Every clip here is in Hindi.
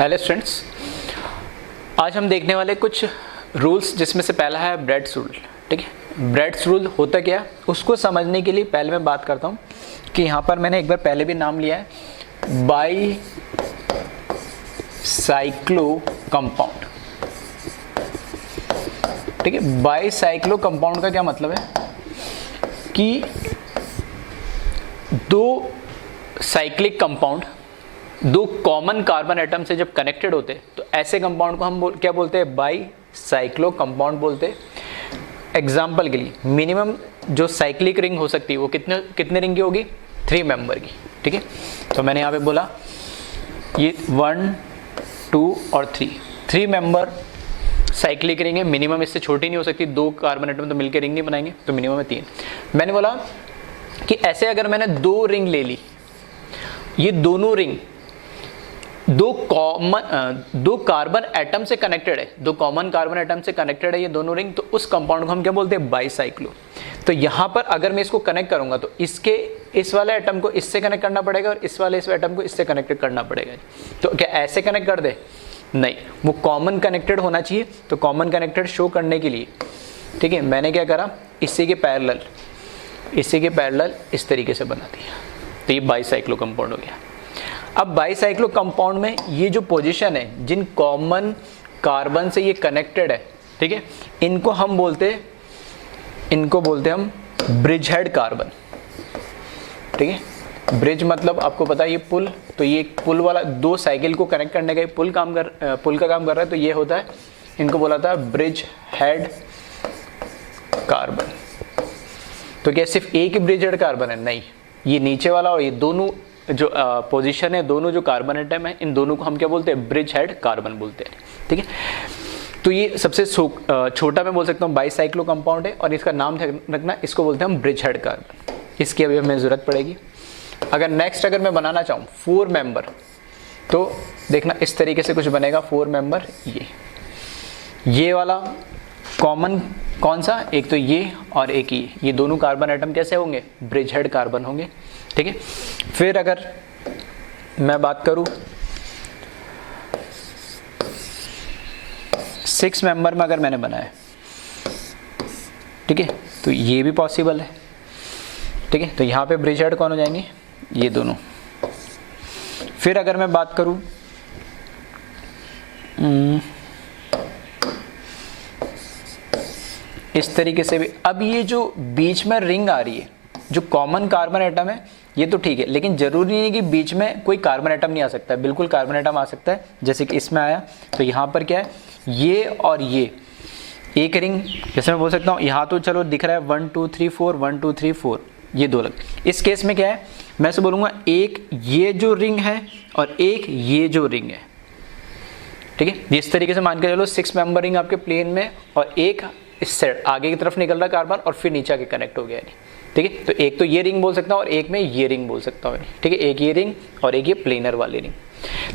हेलो स्टूडेंट्स, आज हम देखने वाले कुछ रूल्स जिसमें से पहला है ब्रेड्स रूल। ठीक है, ब्रेड्स रूल होता क्या है उसको समझने के लिए पहले मैं बात करता हूँ कि यहाँ पर मैंने एक बार पहले भी नाम लिया है बाई साइक्लो कंपाउंड। ठीक है, बाई साइक्लो कंपाउंड का क्या मतलब है कि दो साइक्लिक कंपाउंड दो कॉमन कार्बन एटम से जब कनेक्टेड होते तो ऐसे कंपाउंड को हम क्या बोलते हैं, बाई साइक्लो कंपाउंड बोलते हैं। एग्जाम्पल के लिए मिनिमम जो साइक्लिक रिंग हो सकती है वो कितने रिंग की होगी, 3 मेंबर की। ठीक है, तो मैंने यहाँ पे बोला ये 1, 2 और 3 मेंबर साइक्लिक रिंग है। मिनिमम इससे छोटी नहीं हो सकती, 2 कार्बन एटम तो मिलकर रिंग नहीं बनाएंगे, तो मिनिमम है 3। मैंने बोला कि ऐसे अगर मैंने 2 रिंग ले ली, ये दोनों रिंग दो कार्बन एटम से कनेक्टेड है, 2 कॉमन कार्बन एटम से कनेक्टेड है ये दोनों रिंग, तो उस कंपाउंड को हम क्या बोलते हैं, बाईसाइक्लो। तो यहाँ पर अगर मैं इसको कनेक्ट करूंगा तो इस वाले एटम को इससे कनेक्ट करना पड़ेगा और इस वाले एटम को इससे कनेक्टेड करना पड़ेगा। तो क्या ऐसे कनेक्ट कर दे? नहीं, वो कॉमन कनेक्टेड होना चाहिए। तो कॉमन कनेक्टेड शो करने के लिए, ठीक है, मैंने क्या करा, इसी के पैरेलल इस तरीके से बना दिया, तो ये बाईसाइक्लो कंपाउंड हो गया। अब बाईसाइक्लो कंपाउंड में ये जो पोजीशन है, जिन कॉमन कार्बन से ये कनेक्टेड है, ठीक है, इनको बोलते हम ब्रिज हेड कार्बन। ठीक है, ब्रिज मतलब आपको पता है ये पुल, तो ये पुल वाला 2 साइकिल को कनेक्ट करने का पुल का काम कर रहा है, तो ये होता है, इनको बोला था ब्रिज हेड कार्बन। तो क्या सिर्फ एक ही ब्रिज हेड कार्बन है? नहीं, ये नीचे वाला और ये दोनों जो पोजीशन है, दोनों जो कार्बन एटम है, इन दोनों को हम क्या बोलते हैं, ब्रिज हेड कार्बन बोलते हैं। ठीक है, तो ये सबसे छोटा मैं बोल सकता हूँ बाईसाइक्लो कंपाउंड है, और इसका नाम रखना, इसको बोलते हैं हम ब्रिज हेड कार्बन। इसकी अभी हमें जरूरत पड़ेगी। अगर मैं बनाना चाहूँ 4 मेंबर, तो देखना इस तरीके से कुछ बनेगा 4 मेंबर। ये वाला कॉमन कौन सा, एक तो ये और एक ये दोनों कार्बन एटम कैसे होंगे, ब्रिज हेड कार्बन होंगे। ठीक है, फिर अगर मैं बात करूं 6 मेंबर में अगर मैंने बनाया, ठीक है, तो ये भी पॉसिबल है। ठीक है, तो यहाँ पे ब्रिज हेड कौन हो जाएंगे, ये दोनों। फिर अगर मैं बात करूं इस तरीके से भी, अब ये जो बीच में रिंग आ रही है, जो कॉमन कार्बन एटम है, ये तो ठीक है, लेकिन जरूरी नहीं है कि बीच में कोई कार्बन एटम नहीं आ सकता है। बिल्कुल कार्बन एटम आ सकता है, जैसे कि इसमें आया। तो यहाँ पर क्या है, ये और ये एक रिंग, जैसे मैं बोल सकता हूँ, यहाँ तो चलो दिख रहा है 1 2 3 4 1 2 3 4, ये 2 लग। इस केस में क्या है, मैं से बोलूँगा एक ये जो रिंग है और एक ये जो रिंग है। ठीक है, इस तरीके से मान के चलो 6 मेंबर रिंग आपके प्लेन में, और एक इस साइड आगे की तरफ निकल रहा कार्बन और फिर नीचे आके कनेक्ट हो गया। ठीक है, तो एक तो ये रिंग बोल सकता हूँ और एक में ये रिंग बोल सकता हूँ। ठीक है, एक ये रिंग और एक ये प्लेनर वाली रिंग।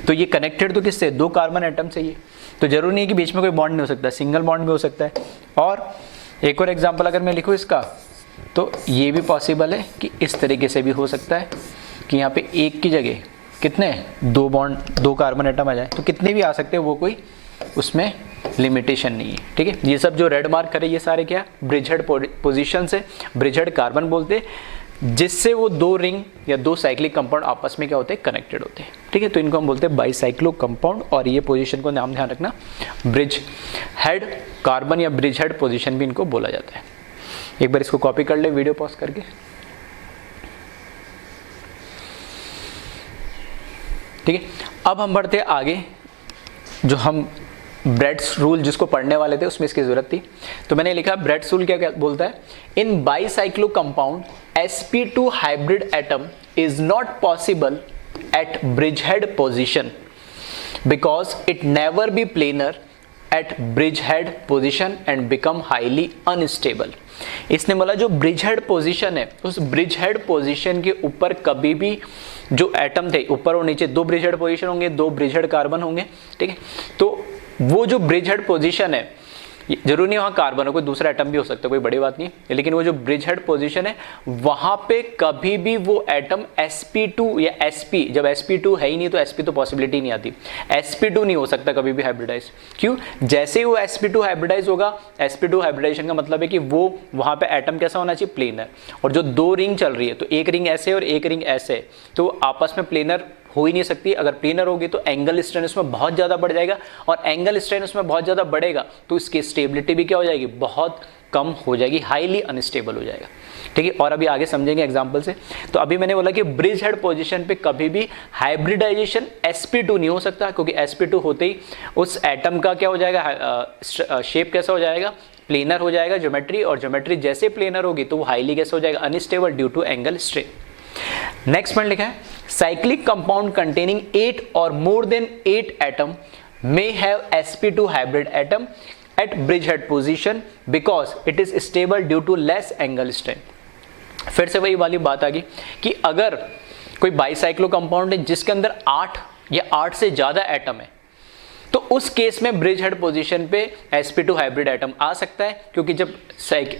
तो ये कनेक्टेड तो किससे, 2 कार्बन एटम से। ये तो जरूरी नहीं है कि बीच में कोई बॉन्ड नहीं हो सकता, सिंगल बॉन्ड भी हो सकता है। और एक और एग्जाम्पल अगर मैं लिखूँ इसका, तो ये भी पॉसिबल है कि इस तरीके से भी हो सकता है कि यहाँ पे एक की जगह कितने 2 कार्बन एटम आ जाए। तो कितने भी आ सकते हैं, वो कोई उसमें लिमिटेशन नहीं है। ठीक है, ये सब जो रेड मार्क करे ये सारे क्या, ब्रिज हेड पोजीशन से ब्रिज हेड कार्बन बोलते हैं, जिससे वो 2 रिंग या 2 साइक्लिक कंपाउंड आपस में क्या होते हैं, कनेक्टेड होते हैं। ठीक है, तो इनको हम बोलते हैं बाईसाइक्लो कंपाउंड, और ये पोजीशन को नाम ध्यान रखना, ब्रिज हेड कार्बन या ब्रिज हेड पोजीशन भी इनको बोला जाता है। एक बार इसको कॉपी कर ले वीडियो पॉज करके। ठीक है, अब हम बढ़ते हैं आगे। जो हम ब्रेड्स रूल जिसको पढ़ने वाले थे उसमें इसकी जरूरत थी, तो मैंने लिखा ब्रेड्स रूल क्या बोलता है, in bicyclo compound sp2 hybrid atom is not possible at bridge head position because it never be planar at bridge head position and become highly unstable. इसने बोला जो ब्रिज हेड पोजिशन है, उस ब्रिज हेड पोजिशन के ऊपर कभी भी जो एटम थे, ऊपर और नीचे 2 ब्रिज हेड पोजिशन होंगे, 2 ब्रिज हेड कार्बन होंगे। ठीक है, तो वो जो ब्रिज हेड पोजीशन है, जरूरी नहीं वहाँ कार्बन हो, कोई दूसरा एटम भी हो सकता है, कोई बड़ी बात नहीं, लेकिन वो जो ब्रिज हेड पोजीशन है वहां पे कभी भी वो एटम sp2 या sp, जब sp2 है ही नहीं तो sp तो पॉसिबिलिटी नहीं आती, sp2 नहीं हो सकता कभी भी हाइब्रिडाइज। क्यों? जैसे ही वो sp2 हाइब्रिडाइज होगा, sp2 हाइब्रिडाइजेशन का मतलब है कि वो वहां पे एटम कैसा होना चाहिए, प्लेनर। और जो दो रिंग चल रही है, तो एक रिंग ऐसे और एक रिंग ऐसे, तो आपस में प्लेनर हो ही नहीं सकती। अगर प्लेनर होगी तो एंगल स्ट्रेन उसमें बहुत ज़्यादा बढ़ जाएगा, और एंगल स्ट्रेन उसमें बहुत ज़्यादा बढ़ेगा तो इसकी स्टेबिलिटी भी क्या हो जाएगी, बहुत कम हो जाएगी, हाईली अनस्टेबल हो जाएगा। ठीक है, और अभी आगे समझेंगे एग्जांपल से। तो अभी मैंने बोला कि ब्रिज हेड पोजीशन पे कभी भी हाइब्रिडाइजेशन sp2 नहीं हो सकता, क्योंकि sp2 होते ही उस एटम का क्या हो जाएगा, शेप कैसा हो जाएगा, प्लेनर हो जाएगा ज्योमेट्री, और ज्योमेट्री जैसे प्लेनर होगी तो वो हाईली कैसा हो जाएगा, unstable due to angle strain. Next point लिखा है, साइक्लिक कंपाउंड कंटेनिंग 8 और more than 8 atom may have sp2 hybrid atom at bridgehead position because it is stable due to less angle strain। फिर से वही वाली बात आ गई कि अगर कोई बाईसाइक्लो कंपाउंड है जिसके अंदर 8 या 8 से ज्यादा एटम है, तो उस केस में ब्रिज हेड पोजीशन पे sp2 हाइब्रिड एटम आ सकता है, क्योंकि जब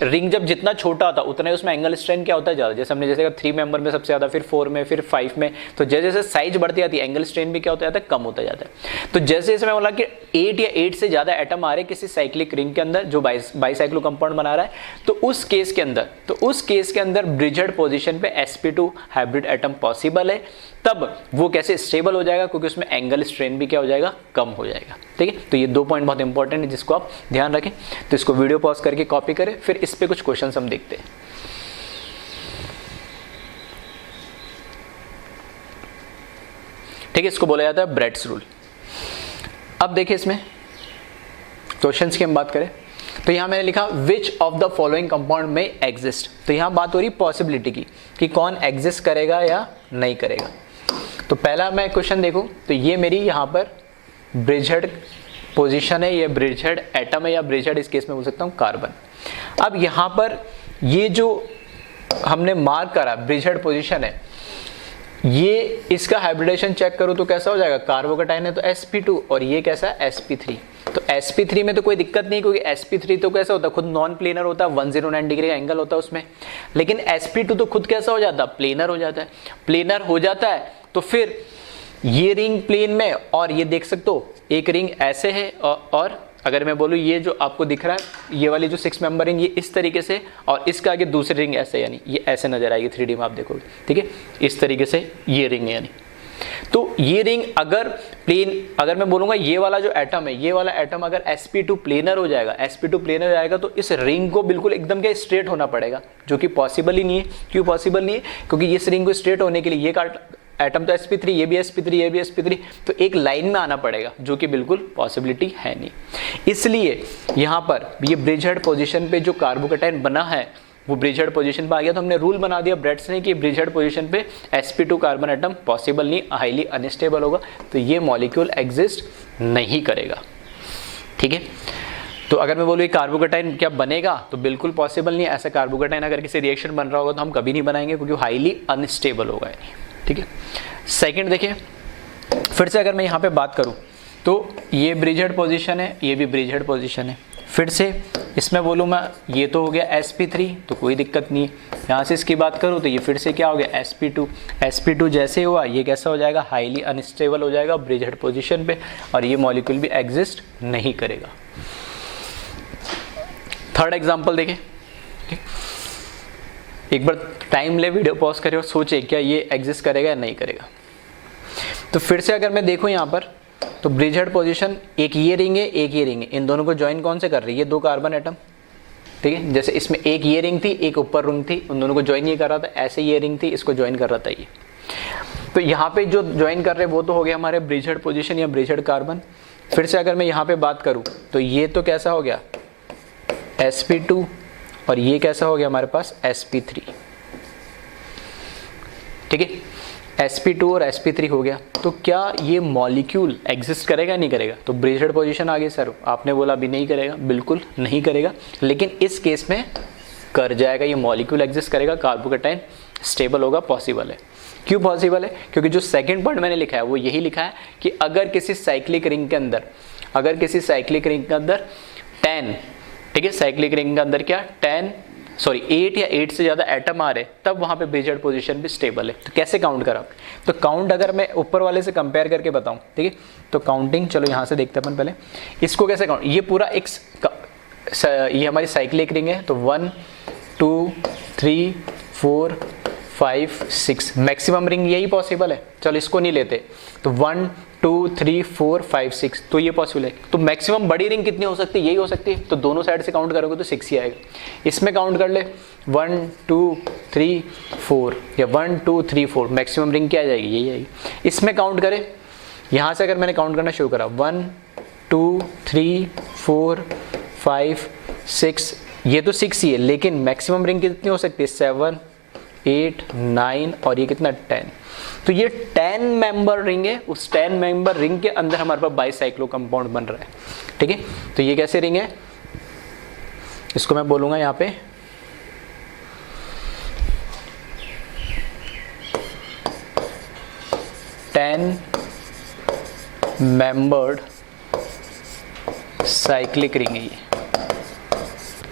रिंग जब जितना छोटा होता उतना ही उसमें एंगल स्ट्रेन क्या होता है ज्यादा। जैसे हमने जैसे 3 मेंबर में सबसे ज्यादा, फिर 4 में, फिर 5 में, तो जैसे जैसे साइज बढ़ती जाती है एंगल स्ट्रेन भी क्या होता जाता है, कम होता जाता है। तो जैसे जैसे मैं बोला कि 8 या 8 से ज्यादा एटम आ रहे किसी साइक्लिक रिंग के अंदर जो बाईसाइक्लो कंपाउंड बना रहा है, तो उस केस के अंदर ब्रिज हेड पोजीशन पे sp2 हाइब्रिड एटम पॉसिबल है। तब वो कैसे स्टेबल हो जाएगा, क्योंकि उसमें एंगल स्ट्रेन भी क्या हो जाएगा, कम हो जाएगा। ठीक है, तो ये 2 पॉइंट बहुत इंपॉर्टेंट है जिसको आप ध्यान रखें। तो इसको वीडियो पॉज करके कॉपी करें, फिर इस पे कुछ क्वेश्चन हम देखते हैं। ठीक है, इसको बोला जाता है ब्रेड्स रूल। अब देखिए इसमें क्वेश्चंस की हम बात करें तो यहां मैंने लिखा which of the following compound में एग्जिस्ट। तो यहां बात हो रही पॉसिबिलिटी की कि कौन एग्जिस्ट करेगा या नहीं करेगा। तो पहला मैं क्वेश्चन देखूं तो ये मेरी यहां पर ब्रिज हेड पोजीशन है, ये ब्रिज हेड एटम है, या ब्रिज हेड इस केस में बोल सकता हूं कार्बन। अब यहां पर ये जो हमने मार्क करा ब्रिज हेड पोजीशन है, ये इसका हाइब्रिडेशन चेक करूं तो कैसा हो जाएगा, कार्बोकेटाइन है तो sp2, और ये कैसा है sp3। तो sp3 में तो कोई दिक्कत नहीं, क्योंकि sp3 तो कैसा होता है, खुद नॉन प्लेनर होता है, 109 डिग्री का एंगल होता है उसमें। लेकिन sp2 तो खुद कैसा हो जाता है, प्लेनर हो जाता है। प्लेनर हो जाता है तो फिर ये रिंग प्लेन में, और ये देख सकते हो एक रिंग ऐसे है, और अगर मैं बोलूँ ये जो आपको दिख रहा है ये वाली जो 6 मेंबर रिंग, ये इस तरीके से, और इसका आगे दूसरी रिंग ऐसे, यानी ये ऐसे नजर आएगी 3D में आप देखोगे। ठीक है, इस तरीके से ये रिंग है, यानी तो ये रिंग अगर प्लेन, अगर मैं बोलूंगा ये वाला जो एटम है, ये वाला एटम अगर sp2 प्लेनर हो जाएगा, sp2 प्लेनर हो जाएगा, तो इस रिंग को बिल्कुल एकदम क्या स्ट्रेट होना पड़ेगा, जो कि पॉसिबल ही नहीं है। क्यों पॉसिबल नहीं है, क्योंकि इस रिंग को स्ट्रेट होने के लिए ये एटम तो sp3, ये भी sp3, ये भी sp3, तो एक लाइन में आना पड़ेगा, जो कि बिल्कुल पॉसिबिलिटी है नहीं। इसलिए यहाँ पर ये ब्रिज हेड पोजीशन पे जो कार्बोकेटाइन बना है वो ब्रिज हेड पोजीशन पे आ गया, तो हमने रूल बना दिया ब्रेड्स ने कि ब्रिज हेड पोजीशन पे sp2 कार्बन एटम पॉसिबल नहीं, हाईली अनस्टेबल होगा, तो ये मॉलिक्यूल एग्जिस्ट नहीं करेगा। ठीक है, तो अगर मैं बोलूँ ये कार्बोकेटाइन क्या बनेगा, तो बिल्कुल पॉसिबल नहीं है। ऐसा कार्बोकेटाइन अगर किसी रिएक्शन बन रहा होगा तो हम कभी नहीं बनाएंगे, क्योंकि हाईली अनस्टेबल होगा। ठीक है, सेकंड देखिए, फिर से अगर मैं यहाँ पे बात करूँ तो ये ब्रिज हेड पोजीशन है, ये भी ब्रिज हेड पोजीशन है। फिर से इसमें बोलूँ मैं, ये तो हो गया sp3, तो कोई दिक्कत नहीं है। यहाँ से इसकी बात करूँ तो ये फिर से क्या हो गया, sp2 जैसे हुआ ये कैसा हो जाएगा, हाईली अनस्टेबल हो जाएगा ब्रिज हेड पोजीशन पे, और ये मॉलिक्यूल भी एग्जिस्ट नहीं करेगा। थर्ड एग्जाम्पल देखें, एक बार टाइम ले, वीडियो पॉज करें और सोचे क्या ये एग्जिस्ट करेगा या नहीं करेगा। तो फिर से अगर मैं देखूं यहाँ पर, तो ब्रिज हेड पोजीशन एक ये रिंग है, एक ये रिंग है, इन दोनों को ज्वाइन कौन से कर रही है, ये 2 कार्बन एटम। ठीक है, जैसे इसमें एक ये रिंग थी, एक ऊपर रिंग थी, उन दोनों को ज्वाइन ये कर रहा था, ऐसे ये रिंग थी, इसको ज्वाइन कर रहा था ये। तो यहाँ पे जो ज्वाइन कर रहे हैं वो तो हो गया हमारे ब्रिज हेड पोजीशन या ब्रिज हेड कार्बन। फिर से अगर मैं यहाँ पे बात करूँ तो ये तो कैसा हो गया sp2, और ये कैसा हो गया हमारे पास sp3। ठीक है, sp2 और sp3 हो गया, तो क्या ये मॉलिक्यूल एग्जिस्ट करेगा नहीं करेगा। तो ब्रिज हेड पोजीशन आ गई सर, आपने बोला अभी नहीं करेगा, बिल्कुल नहीं करेगा, लेकिन इस केस में कर जाएगा, ये मॉलिक्यूल एग्जिस्ट करेगा, कार्बोकेटाइन स्टेबल होगा, पॉसिबल है। क्यों पॉसिबल है, क्योंकि जो सेकंड पॉइंट मैंने लिखा है वो यही लिखा है कि अगर किसी साइक्लिक रिंग के अंदर 10 ठीक है, साइक्लिक रिंग के अंदर क्या 8 या 8 से ज़्यादा एटम आ रहे तब वहाँ पे ब्रिजहेड पोजीशन भी स्टेबल है। तो कैसे काउंट करा? तो काउंट अगर मैं ऊपर वाले से कंपेयर करके बताऊँ, ठीक है, तो काउंटिंग चलो यहाँ से देखते हैं अपन पहले इसको कैसे काउंट। ये पूरा एक ये हमारी साइक्लिक रिंग है, तो 1 2 3 4 5 6 मैक्सिमम रिंग यही पॉसिबल है। चलो इसको नहीं लेते, तो 1 2 3 4 5 6 तो ये पॉसिबल है। तो मैक्सिमम बड़ी रिंग कितनी हो सकती है? यही हो सकती है। तो दोनों साइड से काउंट करोगे तो 6 ही आएगा। इसमें काउंट कर ले 1 2 3 4 या 1 2 3 4 मैक्सिमम रिंग क्या आ जाएगी? यही आएगी। इसमें काउंट करें, यहाँ से अगर मैंने काउंट करना शुरू करा 1 2 3 4 5 6, ये तो 6 ही है, लेकिन मैक्सिमम रिंग कितनी हो सकती है? 7 8 9 और ये कितना 10। तो ये 10 मेंबर रिंग है। उस 10 मेंबर रिंग के अंदर हमारे पास बाइसाइक्लो कंपाउंड बन रहा है। ठीक है, तो ये कैसे रिंग है? इसको मैं बोलूंगा यहाँ पे टेन मेंबर्ड साइक्लिक रिंग है ये।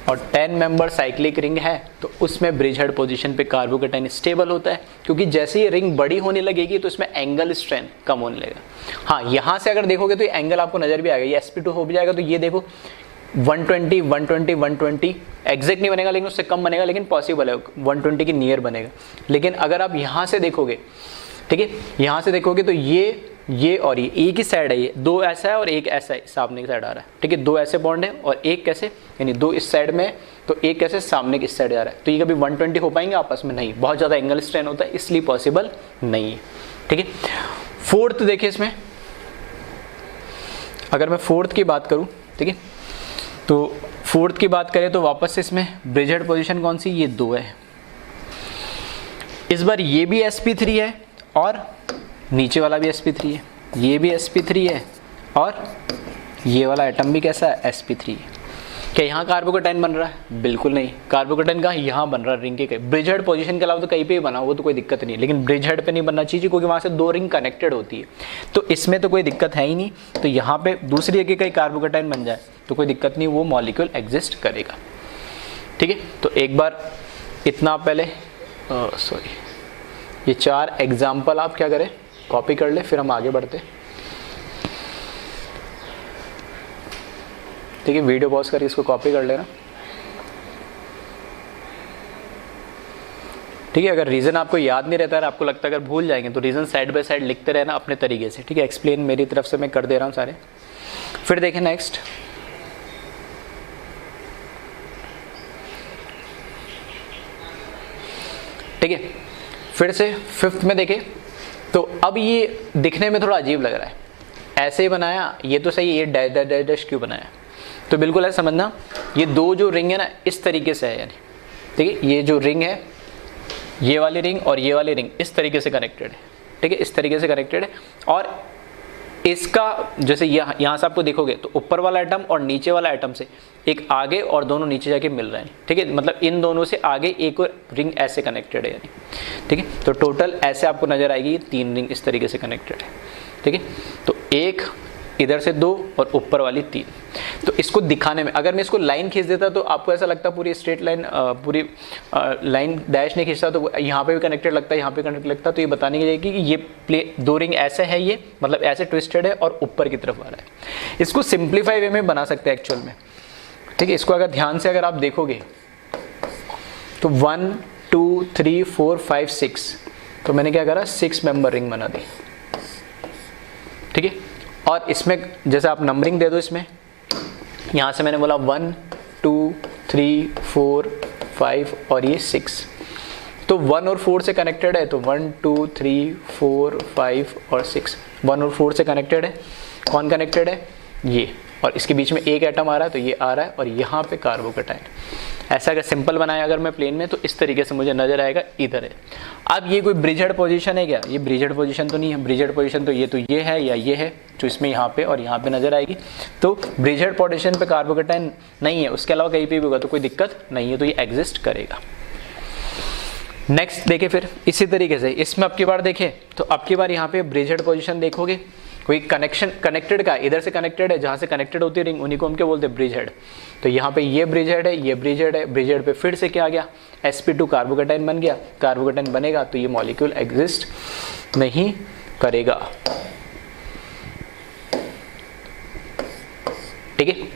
और 10 मेंबर साइक्लिक रिंग है तो उसमें ब्रिजहेड पोजीशन पे कार्बोकेटाइन स्टेबल होता है, क्योंकि जैसे ये रिंग बड़ी होने लगेगी तो इसमें एंगल स्ट्रेंथ कम होने लगेगा। हाँ, यहाँ से अगर देखोगे तो ये एंगल आपको नजर भी आएगा, ये sp2 हो भी जाएगा। तो ये देखो 120 120 120 एग्जैक्ट नहीं बनेगा, लेकिन उससे कम बनेगा, लेकिन पॉसिबल है 120 के नियर बनेगा। लेकिन अगर आप यहाँ से देखोगे, ठीक है, यहाँ से देखोगे तो ये और ये एक ही साइड है, ये दो ऐसा है और एक ऐसा है, सामने की साइड आ रहा है। ठीक है, दो ऐसे बॉन्ड है और एक कैसे, यानी दो इस साइड में तो एक कैसे सामने की साइड जा रहा है। तो ये कभी 120 हो पाएंगे आपस में? नहीं, बहुत ज़्यादा एंगल स्ट्रेन होता है, इसलिए पॉसिबल नहीं है। ठीक है, फोर्थ देखिए इसमें, अगर मैं फोर्थ की बात करूँ, ठीक है, तो फोर्थ की बात करें तो वापस से इसमें ब्रिजहेड पोजीशन कौन सी? ये 2 है। इस बार ये भी sp3 है और नीचे वाला भी sp3 है, ये भी sp3 है और ये वाला एटम भी कैसा है? sp3 है। क्या यहाँ कार्बोकेटाइन बन रहा है? बिल्कुल नहीं। कार्बोकेटाइन कहाँ? यहाँ बन रहा है रिंग के कहीं। ब्रिजहेड पोजीशन के अलावा तो कहीं पे ही बना, वो तो कोई दिक्कत नहीं, लेकिन ब्रिजहेड पे नहीं बनना चाहिए क्योंकि वहाँ से 2 रिंग कनेक्टेड होती है। तो इसमें तो कोई दिक्कत है ही नहीं। तो यहाँ पे दूसरी जगह कहीं कार्बोकेटाइन बन जाए तो कोई दिक्कत नहीं, वो मॉलिक्यूल एग्जिस्ट करेगा। ठीक है, तो एक बार इतना पहले ये 4 एग्जाम्पल आप क्या करें, कॉपी कर ले, फिर हम आगे बढ़ते। ठीक है, वीडियो पॉज करके इसको कॉपी कर लेना। ठीक है, अगर रीज़न आपको याद नहीं रहता है, आपको लगता है अगर भूल जाएंगे तो रीज़न साइड बाय साइड लिखते रहना अपने तरीके से। ठीक है, एक्सप्लेन मेरी तरफ से मैं कर दे रहा हूँ सारे। फिर देखें नेक्स्ट, ठीक है, फिर से फिफ्थ में देखें तो अब ये दिखने में थोड़ा अजीब लग रहा है, ऐसे ही बनाया, ये तो सही है, ये डैश डैश डैश डैश क्यों बनाया? तो बिल्कुल ऐसा समझना, ये 2 जो रिंग है ना इस तरीके से है, यानी ठीक है, ये जो रिंग है, ये वाली रिंग और ये वाली रिंग इस तरीके से कनेक्टेड है। ठीक है, इस तरीके से कनेक्टेड है और इसका जैसे यहाँ से आपको देखोगे तो ऊपर वाला एटम और नीचे वाला एटम से एक आगे और दोनों नीचे जाके मिल रहे हैं। ठीक है, मतलब इन दोनों से आगे एक और रिंग ऐसे कनेक्टेड है, यानी ठीक है, तो टोटल ऐसे आपको नजर आएगी 3 रिंग इस तरीके से कनेक्टेड है। ठीक है, तो एक इधर से 2 और ऊपर वाली 3। तो इसको दिखाने में अगर मैं इसको लाइन खींच देता तो आपको ऐसा लगता पूरी स्ट्रेट लाइन, पूरी लाइन डैश नहीं खींचता तो यहाँ पे भी कनेक्टेड लगता है, यहाँ पे कनेक्टेड लगता। तो ये बताने के लिए कि ये 2 रिंग ऐसे है, ये मतलब ऐसे ट्विस्टेड है और ऊपर की तरफ आ रहा है। इसको सिंप्लीफाई वे में बना सकते हैं एक्चुअल में। ठीक है, इसको अगर ध्यान से अगर आप देखोगे तो 1 2 3 4 5 6, तो मैंने क्या करा, 6 मेंबर रिंग बना दी। ठीक है, और इसमें जैसे आप नंबरिंग दे दो, इसमें यहाँ से मैंने बोला 1 2 3 4 5 और ये 6, तो 1 और 4 से कनेक्टेड है, तो 1 2 3 4 5 और 6, 1 और 4 से कनेक्टेड है। कौन कनेक्टेड है? ये, और इसके बीच में एक एटम आ रहा है तो ये आ रहा है और यहाँ पे कार्बोकेटाइन। ऐसा अगर सिंपल बनाया अगर मैं प्लेन में तो इस तरीके से मुझे नजर आएगा, इधर है। अब ये कोई ब्रिजहेड पोजीशन है क्या? ये ब्रिजहेड पोजीशन तो नहीं है। ब्रिजहेड पोजीशन तो ये है या ये है, जो इसमें यहाँ पे और यहाँ पे नजर आएगी। तो ब्रिजहेड पोजीशन पे कार्बोकेटाइन नहीं है, उसके अलावा कहीं पे भी होगा तो कोई दिक्कत नहीं है, तो ये एग्जिस्ट करेगा। नेक्स्ट देखे फिर इसी तरीके से इसमें अब की बार देखें तो अब की बार यहाँ पे ब्रिजहेड पोजीशन देखोगे कोई कनेक्शन कनेक्टेड का इधर से कनेक्टेड है, जहाँ से कनेक्टेड होती है रिंग उन्हीं को हम क्या बोलते हैं, ब्रिज हेड। तो यहाँ पे ये ब्रिज हेड है, ये ब्रिज हेड है, ब्रिज हेड पे फिर से क्या आ गया, sp2 कार्बोकेटाइन बन गया, कार्बोकेटाइन बनेगा तो ये मॉलिक्यूल एग्जिस्ट नहीं करेगा। ठीक है,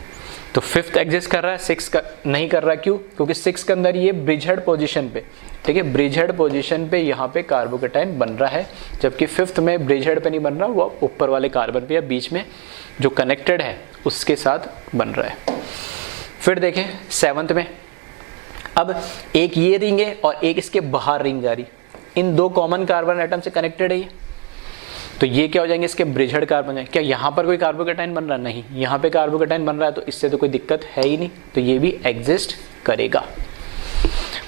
तो फिफ्थ एग्जिस्ट कर रहा है, सिक्स का नहीं कर रहा, क्यों? क्योंकि सिक्स के अंदर ये ब्रिज हेड पोजिशन पे, ठीक है, ब्रिज हेड पोजिशन पे यहाँ पे कार्बोकेटाइन बन रहा है, जबकि फिफ्थ में ब्रिज हेड पे नहीं बन रहा, वो ऊपर वाले कार्बन पे या बीच में जो कनेक्टेड है उसके साथ बन रहा है। फिर देखें सेवंथ में, अब एक ये रिंग है और एक इसके बाहर रिंग जा रही, इन दो कॉमन कार्बन एटम से कनेक्टेड है ये, तो ये क्या हो जाएंगे, इसके ब्रिज हेड कार्बन है। क्या यहाँ पर कोई कार्बोकेटाइन बन रहा? नहीं, यहाँ पे कार्बोकेटाइन बन रहा है, तो इससे तो कोई दिक्कत है ही नहीं, तो ये भी एग्जिस्ट करेगा।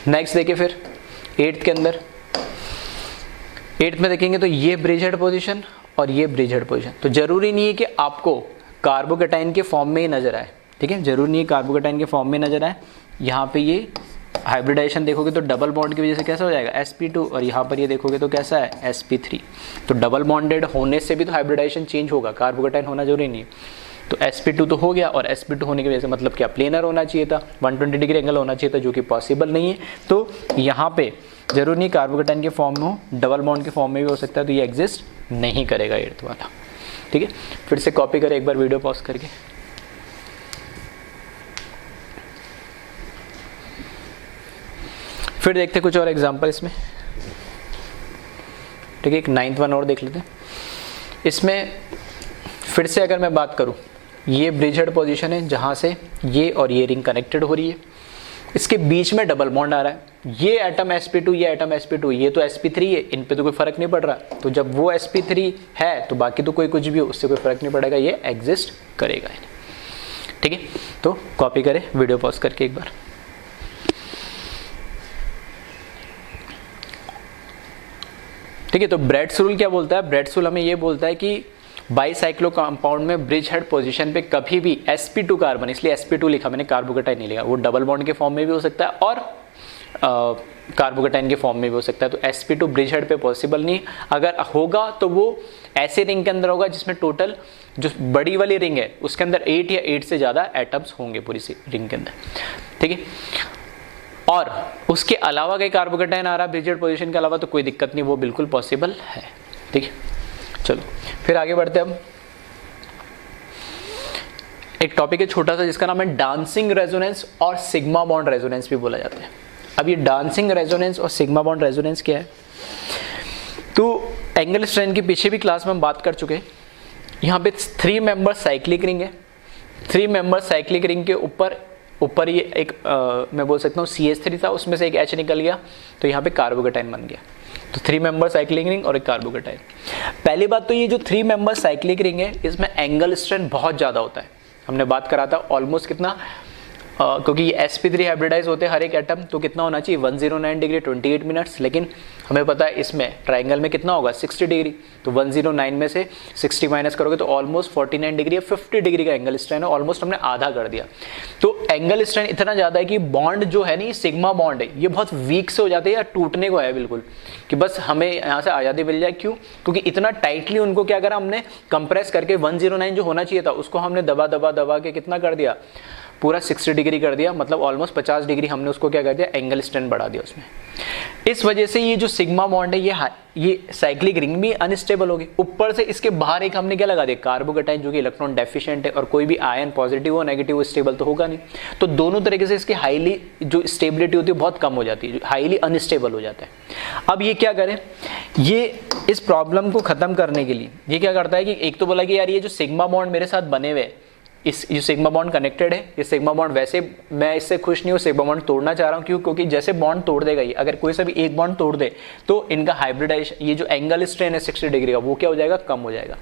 नेक्स्ट देखिए फिर एट्थ के अंदर, एट्थ में देखेंगे तो ये ब्रिज हेड पोजिशन और ये ब्रिज हेड पोजिशन, तो जरूरी नहीं है कि आपको कार्बोकेटाइन के फॉर्म में ही नजर आए, ठीक है, जरूरी नहीं है कार्बोकेटाइन के फॉर्म में नजर आए। यहाँ पे ये हाइब्रिडाइजेशन देखोगे तो डबल बॉन्ड की वजह से कैसा हो जाएगा, sp2, और यहाँ पर ये देखोगे तो कैसा है, sp3। तो डबल बॉन्डेड होने से भी तो हाइब्रिडाइजेशन चेंज होगा, कार्बोकेटाइन होना जरूरी नहीं। तो sp2 तो हो गया, और sp2 होने की वजह से मतलब क्या, प्लेनर होना चाहिए था, 120 डिग्री एंगल होना चाहिए था, जो कि पॉसिबल नहीं है। तो यहाँ पे जरूरी नहीं कार्बोकेटाइन के फॉर्म में हो, डबल बॉन्ड के फॉर्म में भी हो सकता है, तो ये एग्जिस्ट नहीं करेगा एट्थ वाला। ठीक है, फिर से कॉपी करें एक बार वीडियो पॉज करके। फिर देखते कुछ और एग्जांपल इसमें, ठीक है, एक नाइन्थ वन और देख लेते हैं। इसमें फिर से अगर मैं बात करूं, ये ब्रिज हेड पोजीशन है जहां से ये और ये रिंग कनेक्टेड हो रही है, इसके बीच में डबल बॉन्ड आ रहा है, ये एटम sp2, ये एटम sp2, ये तो sp3 है, इन पे तो कोई फर्क नहीं पड़ रहा। तो जब वो sp3 है तो बाकी तो कोई कुछ भी हो, उससे कोई फर्क नहीं पड़ेगा, ये एग्जिस्ट करेगा। ठीक है, तो कॉपी करें वीडियो पॉज करके एक बार। ठीक है, तो ब्रेड्स रूल क्या बोलता है, ब्रेड्स रूल हमें ये बोलता है कि बाईसाइक्लो कंपाउंड में ब्रिज हेड पोजीशन पे कभी भी sp2 कार्बन, इसलिए sp2 लिखा मैंने, कार्बोकेटाइन नहीं लिखा, वो डबल बॉन्ड के फॉर्म में भी हो सकता है और कार्बोकेटाइन के फॉर्म में भी हो सकता है। तो sp2 ब्रिज हेड पे पॉसिबल नहीं, अगर होगा तो वो ऐसे रिंग के अंदर होगा जिसमें टोटल जो बड़ी वाली रिंग है उसके अंदर 8 या 8 से ज़्यादा एटम्स होंगे पूरी सी रिंग के अंदर। ठीक है, और उसके अलावा कहीं कार्बोकेटाइन आ रहा है ब्रिज हेड पोजीशन के अलावा तो कोई दिक्कत नहीं, वो बिल्कुल पॉसिबल है। ठीक है, चलो फिर आगे बढ़ते हैं। हम एक टॉपिक है छोटा सा जिसका नाम है डांसिंग रेजोनेंस और सिग्मा बॉन्ड रेजोनेंस भी बोला जाता है। अब ये डांसिंग रेजोनेंस और सिग्मा बॉन्ड रेजोनेंस क्या है, तो एंगल स्ट्रेन की पीछे भी क्लास में हम बात कर चुके हैं। यहाँ पे 3 मेंबर साइक्लिक रिंग है, 3 मेंबर साइक्लिक रिंग के ऊपर ये एक मैं बोल सकता हूँ CH3 था, उसमें से एक H निकल गया, तो यहाँ पे कार्बोकेटाइन बन गया। तो 3 मेंबर साइक्लिक रिंग और एक कार्बोकेटाइन। पहली बात तो ये जो 3 मेंबर साइक्लिक रिंग है इसमें एंगल स्ट्रेन बहुत ज़्यादा होता है, हमने बात करा था ऑलमोस्ट कितना, क्योंकि ये sp3 हाइब्रिडाइज होते हैं हर एक एटम, तो कितना होना चाहिए 109 डिग्री 28 मिनट्स, लेकिन हमें पता है इसमें ट्राइंगल में कितना होगा 60 डिग्री, तो 109 में से 60 माइनस करोगे तो ऑलमोस्ट 49 डिग्री या 50 डिग्री का एंगल स्ट्रेन है, ऑलमोस्ट हमने आधा कर दिया। तो एंगल स्ट्रेन इतना ज़्यादा है कि बॉन्ड जो है ना, सिग्मा बॉन्ड है, ये बहुत वीक से हो जाते हैं या टूटने को है बिल्कुल, कि बस हमें यहाँ से आज़ादी मिल जाए। क्यों? क्योंकि इतना टाइटली उनको क्या करा हमने, कंप्रेस करके 109 जो होना चाहिए था उसको हमने दबा के कितना कर दिया, पूरा 60 डिग्री कर दिया, मतलब ऑलमोस्ट 50 डिग्री हमने उसको क्या कर दिया, एंगल स्ट्रेन बढ़ा दिया उसमें। इस वजह से ये जो सिग्मा बॉन्ड है ये साइक्लिक रिंग भी अनस्टेबल होगी। ऊपर से इसके बाहर एक हमने क्या लगा दिया, कार्बोकेटाइन, जो कि इलेक्ट्रॉन डेफिशिएंट है, और कोई भी आयन पॉजिटिव हो नेगेटिव हो स्टेबल तो होगा नहीं। तो दोनों तरीके से इसकी हाईली जो स्टेबिलिटी होती है बहुत कम हो जाती है, हाईली अनस्टेबल हो जाता है। अब ये क्या करें, ये इस प्रॉब्लम को खत्म करने के लिए ये क्या करता है कि एक तो बोला कि यार ये जो सिग्मा बॉन्ड मेरे साथ बने हुए, इस जो सिग्मा बॉन्ड कनेक्टेड है, ये सिग्मा बॉन्ड वैसे मैं इससे खुश नहीं हूँ, सिग्मा बॉन्ड तोड़ना चाह रहा हूँ। क्यों? क्योंकि जैसे बॉन्ड तोड़ देगा ये, अगर कोई सा भी एक बॉन्ड तोड़ दे तो इनका हाइब्रिडाइजेशन, ये जो एंगल स्ट्रेन है 60 डिग्री का, वो क्या हो जाएगा, कम हो जाएगा।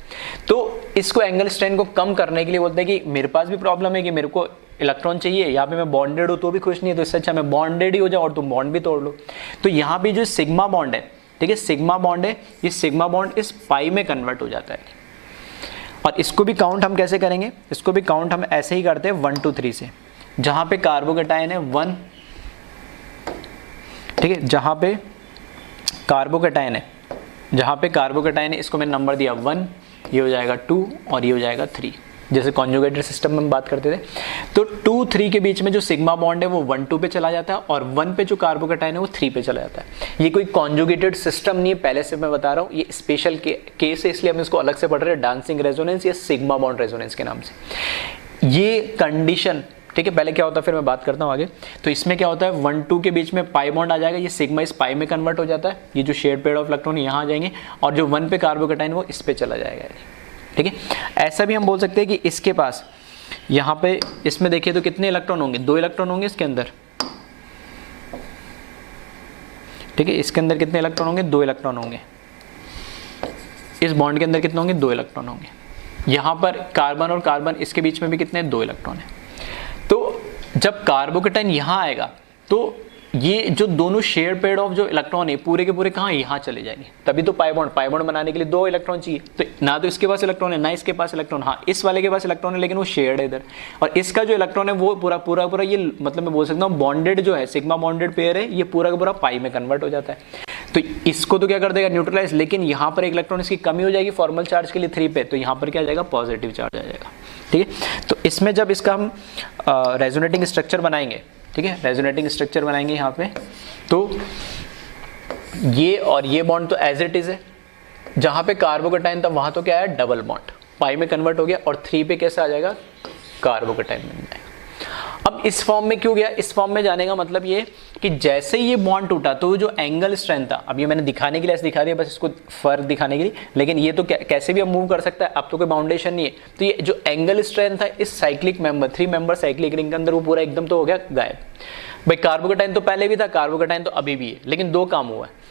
तो इसको एंगल स्ट्रेन को कम करने के लिए बोलते हैं कि मेरे पास भी प्रॉब्लम है कि मेरे को इलेक्ट्रॉन चाहिए, यहाँ पे मैं बॉन्डेड हूँ तो भी खुश नहीं है, तो इससे अच्छा मैं बॉन्डेड ही हो जाऊँ और तुम बॉन्ड भी तोड़ लो। तो यहाँ पे जो सिग्मा बॉन्ड है, ठीक है, सिग्मा बॉन्ड है, ये सिग्मा बॉन्ड इस पाई में कन्वर्ट हो जाता है। और इसको भी काउंट हम कैसे करेंगे, इसको भी काउंट हम ऐसे ही करते हैं 1 2 3 से, जहां पे कार्बोकेटाइन है 1, ठीक है, जहां पे कार्बोकेटाइन है जहाँ पे कार्बोकेटाइन है इसको मैंने नंबर दिया 1, ये हो जाएगा 2 और ये हो जाएगा 3, जैसे कॉन्जुगेटेड सिस्टम में हम बात करते थे। तो 2, 3 के बीच में जो सिग्मा बॉन्ड है वो 1, 2 पे चला जाता है और 1 पे जो कार्बोकेटाइन है वो 3 पे चला जाता है। ये कोई कॉन्जुगेटेड सिस्टम नहीं है, पहले से मैं बता रहा हूँ, ये स्पेशल केस है, इसलिए हम इसको अलग से पढ़ रहे हैं, डांसिंग रेजोनेंस या सिग्मा बॉन्ड रेजोनेंस के नाम से। ये कंडीशन, ठीक है, पहले क्या होता है फिर मैं बात करता हूँ आगे। तो इसमें क्या होता है 1, 2 के बीच में पाई बॉन्ड आ जाएगा, ये सिग्मा इस पाई में कन्वर्ट हो जाता है, ये जो शेयर्ड पेयर ऑफ इलेक्ट्रॉन यहाँ आ जाएंगे और जो 1 पे कार्बोकेटाइन वो इस पे चला जाएगा, ठीक है। ऐसा भी हम बोल सकते हैं कि इसके पास यहाँ पे इसमें देखिए तो कितने इलेक्ट्रॉन होंगे, 2 इलेक्ट्रॉन होंगे इसके अंदर, ठीक है। इसके अंदर कितने इलेक्ट्रॉन होंगे, 2 इलेक्ट्रॉन होंगे। इस बॉन्ड के अंदर कितने होंगे, 2 इलेक्ट्रॉन होंगे। यहाँ पर कार्बन और कार्बन इसके बीच में भी कितने, 2 इलेक्ट्रॉन है। तो जब कार्बोकेटाइन यहाँ आएगा तो ये जो दोनों शेयर पेयर ऑफ जो इलेक्ट्रॉन है पूरे के पूरे कहाँ, यहाँ चले जाएंगे, तभी तो पाई बॉन्ड बनाने के लिए 2 इलेक्ट्रॉन चाहिए। तो ना तो इसके पास इलेक्ट्रॉन है ना इसके पास इलेक्ट्रॉन, हाँ इस वाले के पास इलेक्ट्रॉन है लेकिन वो शेयर्ड है इधर, और इसका जो इलेक्ट्रॉन है वो पूरा ये मतलब मैं बोल सकता हूँ बॉन्डेड जो है, सिग्मा बॉन्डेड पेयर है, ये पूरा का पूरा पाई में कन्वर्ट हो जाता है। तो इसको तो क्या कर देगा, न्यूट्रलाइज, लेकिन यहाँ पर एक इलेक्ट्रॉन इसकी कमी हो जाएगी फॉर्मल चार्ज के लिए 3 पे, तो यहाँ पर क्या आ जाएगा, पॉजिटिव चार्ज आ जाएगा, ठीक है। तो इसमें जब इसका हम रेजोनेटिंग स्ट्रक्चर बनाएंगे, ठीक है, रेजोनेटिंग स्ट्रक्चर बनाएंगे यहाँ पे, तो ये और ये बॉन्ड तो एज इट इज है, जहाँ पे कार्बोकेटाइन था वहाँ तो क्या है, डबल बॉन्ड, पाई में कन्वर्ट हो गया और 3 पे कैसे आ जाएगा, कार्बोकेटाइन बन जाएगा। अब इस फॉर्म में क्यों गया, इस फॉर्म में जाने का मतलब ये कि जैसे ही ये बॉन्ड टूटा तो जो एंगल स्ट्रेंथ था, अब ये मैंने दिखाने के लिए ऐसे दिखा दिया बस इसको फर्क दिखाने के लिए, लेकिन ये तो कैसे भी अब मूव कर सकता है, अब तो कोई बाउंडेशन नहीं है। तो ये जो एंगल स्ट्रेंथ है इस cyclic member 3 member cyclic ring के अंदर वो पूरा एकदम तो हो गया गायब। भाई कार्बोकेटाइन तो पहले भी था, कार्बोकेटाइन तो अभी भी है, लेकिन 2 काम हुआ है,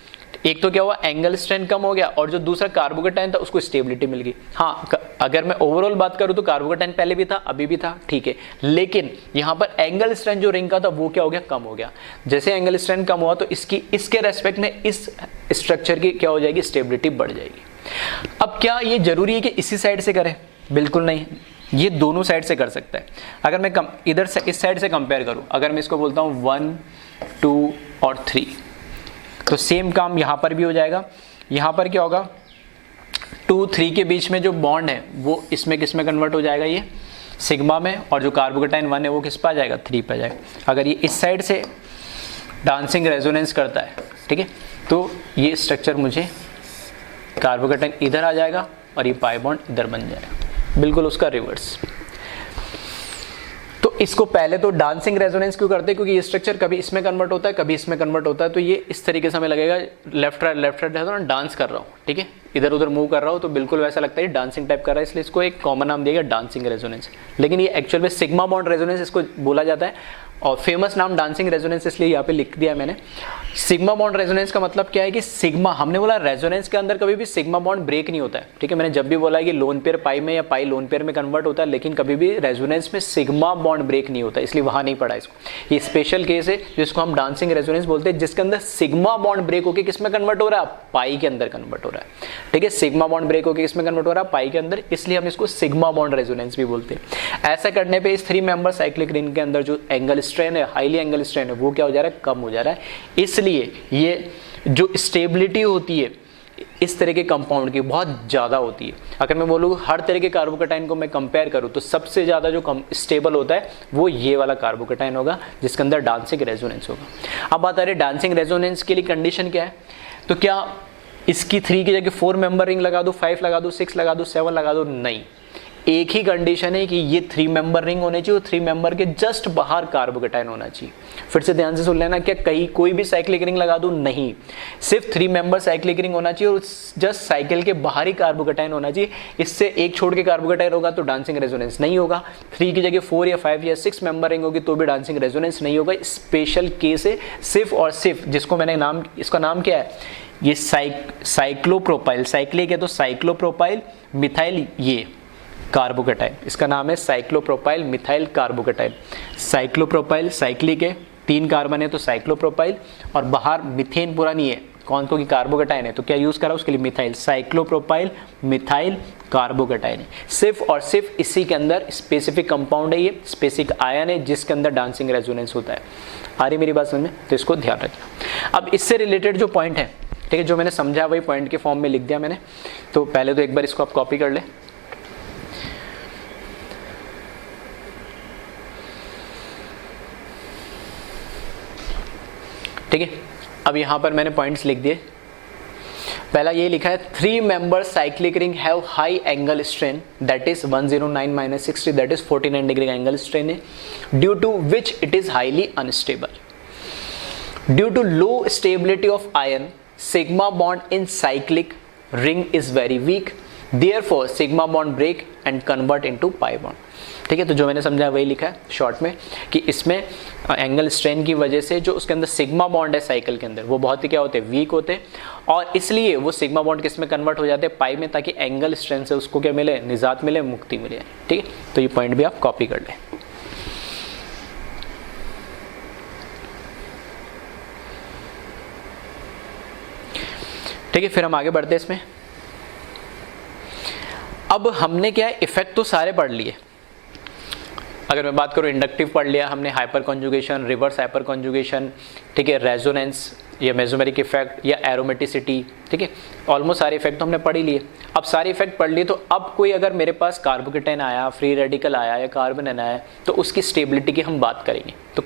एक तो क्या हुआ, एंगल स्ट्रेंथ कम हो गया, और जो दूसरा कार्बोकेटाइन था उसको स्टेबिलिटी मिल गई। हाँ अगर मैं ओवरऑल बात करूं तो कार्बोकेटाइन पहले भी था अभी भी था, ठीक है, लेकिन यहां पर एंगल स्ट्रेंथ जो रिंग का था वो क्या हो गया, कम हो गया। जैसे एंगल स्ट्रेंथ कम हुआ तो इसके रेस्पेक्ट में इस स्ट्रक्चर की क्या हो जाएगी, स्टेबिलिटी बढ़ जाएगी। अब क्या ये जरूरी है कि इसी साइड से करें, बिल्कुल नहीं, ये दोनों साइड से कर सकता है। अगर मैं इधर से इस साइड से कंपेयर करूं, अगर मैं इसको बोलता हूं 1, 2 और 3, तो सेम काम यहाँ पर भी हो जाएगा। यहाँ पर क्या होगा, 2, 3 के बीच में जो बॉन्ड है वो इसमें किस में कन्वर्ट हो जाएगा, ये सिग्मा में, और जो कार्बोकेटाइन 1 है वो किस पे आ जाएगा, 3 पे आ जाएगा। अगर ये इस साइड से डांसिंग रेजोनेंस करता है, ठीक है, तो ये स्ट्रक्चर मुझे कार्बोकेटाइन इधर आ जाएगा और ये पाई बॉन्ड इधर बन जाएगा, बिल्कुल उसका रिवर्स। तो इसको पहले तो डांसिंग रेजोनेंस क्यों करते हैं, क्योंकि ये स्ट्रक्चर कभी इसमें कन्वर्ट होता है कभी इसमें कन्वर्ट होता है, तो ये इस तरीके से हमें लगेगा लेफ्ट राइट है तो डांस कर रहा हूँ, ठीक है, इधर उधर मूव कर रहा हूँ, तो बिल्कुल वैसा लगता है डांसिंग टाइप कर रहा है, इसलिए इसको एक कॉमन नाम दिया गया डांसिंग रेजोनेंस। लेकिन ये एक्चुअल में सिग्मा बॉन्ड रेजोनेंस इसको बोला जाता है, और फेमस नाम डांसिंग रेजोनेंस इसलिए यहाँ पे लिख दिया मैंने। सिग्मा बॉन्ड रेजोनेंस का मतलब क्या है कि सिग्मा, हमने बोला रेजोनेंस के अंदर कभी भी सिग्मा बॉन्ड ब्रेक नहीं होता है, ठीक है, मैंने जब भी बोला है कि लोन पेयर पाई में या पाई लोन पेयर में कन्वर्ट होता है, लेकिन कभी भी रेजोनेंस में सिग्मा बॉन्ड ब्रेक नहीं होता, इसलिए वहां नहीं पढ़ा इसको। ये स्पेशल केस है जिसको हम डांसिंग रेजोनेंस बोलते हैं, जिसके अंदर सिग्मा बॉन्ड ब्रेक होकर किसमें कन्वर्ट हो रहा है, पाई के अंदर कन्वर्ट हो रहा है, ठीक है, सिग्मा बॉन्ड ब्रेक होकर किसमें कन्वर्ट हो रहा है, पाई के अंदर, इसलिए हम इसको सिग्मा बॉन्ड रेजोनेंस भी बोलते हैं। ऐसा करने पर इस 3 मेंबर साइक्लिक रिंग के अंदर जो एंगल स्ट्रेन है, हाईली एंगल स्ट्रेन है, वो क्या हो जा रहा है, कम हो जा रहा है। इसलिए ये जो स्टेबिलिटी होती है इस तरह के कंपाउंड की बहुत ज़्यादा होती है। अगर मैं बोलूँ हर तरह के कार्बोकेटाइन को मैं कंपेयर करूँ तो सबसे ज़्यादा जो स्टेबल होता है वो ये वाला कार्बोकेटाइन होगा, जिसके अंदर डांसिंग रेजोनेंस होगा। अब बात आ रही है डांसिंग रेजोनेंस के लिए कंडीशन क्या है, तो क्या इसकी 3 की जगह 4 मेंबर रिंग लगा दूँ, 5 लगा दूँ, 6 लगा दूँ, 7 लगा दूँ, नहीं, एक ही कंडीशन है कि ये 3 मेंबर रिंग होने चाहिए और 3 मेंबर के जस्ट बाहर कार्बोकेटाइन होना चाहिए। फिर से ध्यान से सुन लेना, क्या कहीं कोई भी साइक्लिक रिंग लगा दूं, नहीं, सिर्फ 3 मेंबर साइक्लिक रिंग होना चाहिए और जस्ट साइकिल के बाहर ही कार्बोकेटाइन होना चाहिए। इससे एक छोड़ के कार्बोकेटाइन होगा तो डांसिंग रेजोनेंस नहीं होगा। 3 की जगह 4 या 5 या 6 मेंबर रिंग होगी तो भी डांसिंग रेजोनेंस नहीं होगा। स्पेशल केस है सिर्फ और सिर्फ, जिसको मैंने नाम, इसका नाम क्या है, ये साइक्लोप्रोपाइल, साइक्लिक है तो साइक्लोप्रोपाइल मिथाइल, ये कार्बोकेटाइन, इसका नाम है cyclopropyl methyl carbocation. Cyclopropyl cyclic है, 3 कार्बन है तो साइक्लोप्रोपाइल, और बाहर मीथेन पूरा नहीं है, कौन को कि कार्बोकेटाइन है तो क्या यूज करा उसके लिए मिथाइल, साइक्लोप्रोपाइल मिथाइल कार्बोकेटाइन है। सिर्फ और सिर्फ इसी के अंदर स्पेसिफिक कंपाउंड है, ये स्पेसिफिक आयन है जिसके अंदर डांसिंग रेजोनेंस होता है। आ रही मेरी बात समझ में, तो इसको ध्यान रखना। अब इससे रिलेटेड जो पॉइंट है ठीक है, जो मैंने समझा वही पॉइंट के फॉर्म में लिख दिया मैंने। तो पहले तो एक बार इसको आप कॉपी कर ले। ठीक है, अब यहाँ पर मैंने पॉइंट्स लिख दिए। पहला ये लिखा है 3 member cyclic ring have high angle strain that is 109 minus 60 that is 49 degree का एंगल स्ट्रेन है, due to which it is highly unstable. Due to low stability of ion, sigma bond in cyclic ring is very weak, therefore sigma bond break and convert into pi bond. ठीक है, तो जो मैंने समझा वही लिखा है शॉर्ट में कि इसमें एंगल स्ट्रेन की वजह से जो उसके अंदर सिग्मा बॉन्ड है साइकिल के अंदर वो बहुत ही क्या होते हैं, वीक होते हैं, और इसलिए वो सिग्मा बॉन्ड किस में कन्वर्ट हो जाते हैं, पाई में, ताकि एंगल स्ट्रेन से उसको क्या मिले, निजात मिले, मुक्ति मिले। ठीक है, तो ये पॉइंट भी आप कॉपी कर लें। ठीक है, फिर हम आगे बढ़ते हैं इसमें। अब हमने क्या है, इफेक्ट तो सारे पढ़ लिए। अगर मैं बात करूँ इंडक्टिव पढ़ लिया हमने, hyper conjugation, reverse hyper conjugation, ठीक है, रेजोनेंस या मेसोमेरिक इफेक्ट या एरोमेटिसिटी, ठीक है, ऑलमोस्ट सारे इफेक्ट तो हमने पढ़ ही लिए। अब सारे इफेक्ट पढ़ लिए, तो अब कोई अगर मेरे पास कार्बोकेटाइन आया, फ्री रेडिकल आया या कार्बन आया, तो उसकी स्टेबिलिटी की हम बात करेंगे। तो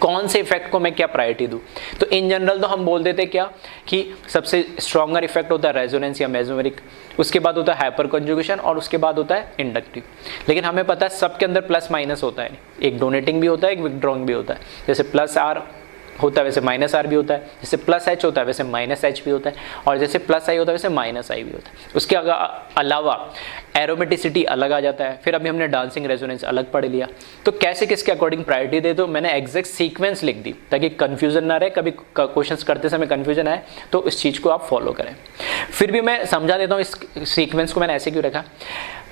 कौन से इफेक्ट को मैं क्या प्रायोरिटी दूं? तो इन जनरल तो हम बोल देते क्या कि सबसे स्ट्रॉन्गर इफेक्ट होता है रेजोनेंस या मेसोमेरिक, उसके बाद होता है हाइपर कॉन्जुगेशन और उसके बाद होता है इंडक्टिव। लेकिन हमें पता है सबके अंदर प्लस माइनस होता है, एक डोनेटिंग भी होता है, एक विथड्रॉइंग भी होता है। जैसे प्लस आर होता है वैसे माइनस आर भी होता है, जैसे प्लस एच होता है वैसे माइनस एच भी होता है, और जैसे प्लस आई होता है वैसे माइनस आई भी होता है। उसके अलावा एरोमेटिसिटी अलग आ जाता है। फिर अभी हमने डांसिंग रेजोनेंस अलग पढ़ लिया। तो कैसे किसके अकॉर्डिंग प्रायोरिटी दे दो, मैंने एग्जैक्ट सीक्वेंस लिख दी ताकि कंफ्यूजन ना रहे, कभी क्वेश्चंस करते समय कंफ्यूजन आए तो इस चीज़ को आप फॉलो करें। फिर भी मैं समझा देता हूँ इस सीक्वेंस को मैंने ऐसे क्यों रखा।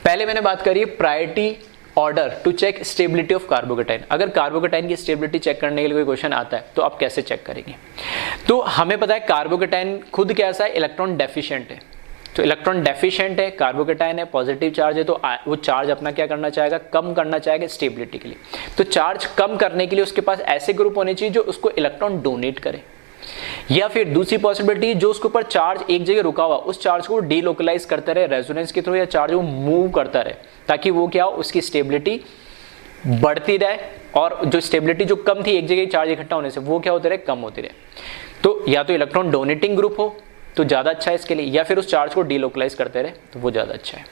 पहले मैंने बात करी priority order to check stability of carbocation. अगर कार्बोकेटाइन की स्टेबिलिटी चेक करने के लिए कोई क्वेश्चन आता है तो आप कैसे चेक करेंगे? तो हमें पता है कार्बोकेटाइन खुद कैसा है, इलेक्ट्रॉन डेफिशिएंट है। तो इलेक्ट्रॉन डेफिशिएंट है, कार्बोकेटाइन है, पॉजिटिव चार्ज है, तो वो चार्ज अपना क्या करना चाहेगा, कम करना चाहेगा स्टेबिलिटी के लिए। तो चार्ज कम करने के लिए उसके पास ऐसे ग्रुप होने चाहिए जो उसको इलेक्ट्रॉन डोनेट करे, या फिर दूसरी पॉसिबिलिटी जो उसके ऊपर चार्ज एक जगह रुका हुआ उस चार्ज को डीलोकलाइज करता रहे रेजोनेंस के थ्रू, या चार्ज को मूव करता रहे ताकि वो क्या हो, उसकी स्टेबिलिटी बढ़ती रहे, और जो स्टेबिलिटी जो कम थी एक जगह चार्ज इकट्ठा होने से वो क्या होते रहे, कम होती रहे। तो या तो इलेक्ट्रॉन डोनेटिंग ग्रुप हो तो ज़्यादा अच्छा है इसके लिए, या फिर उस चार्ज को डीलोकलाइज करते रहे तो वो ज़्यादा अच्छा है।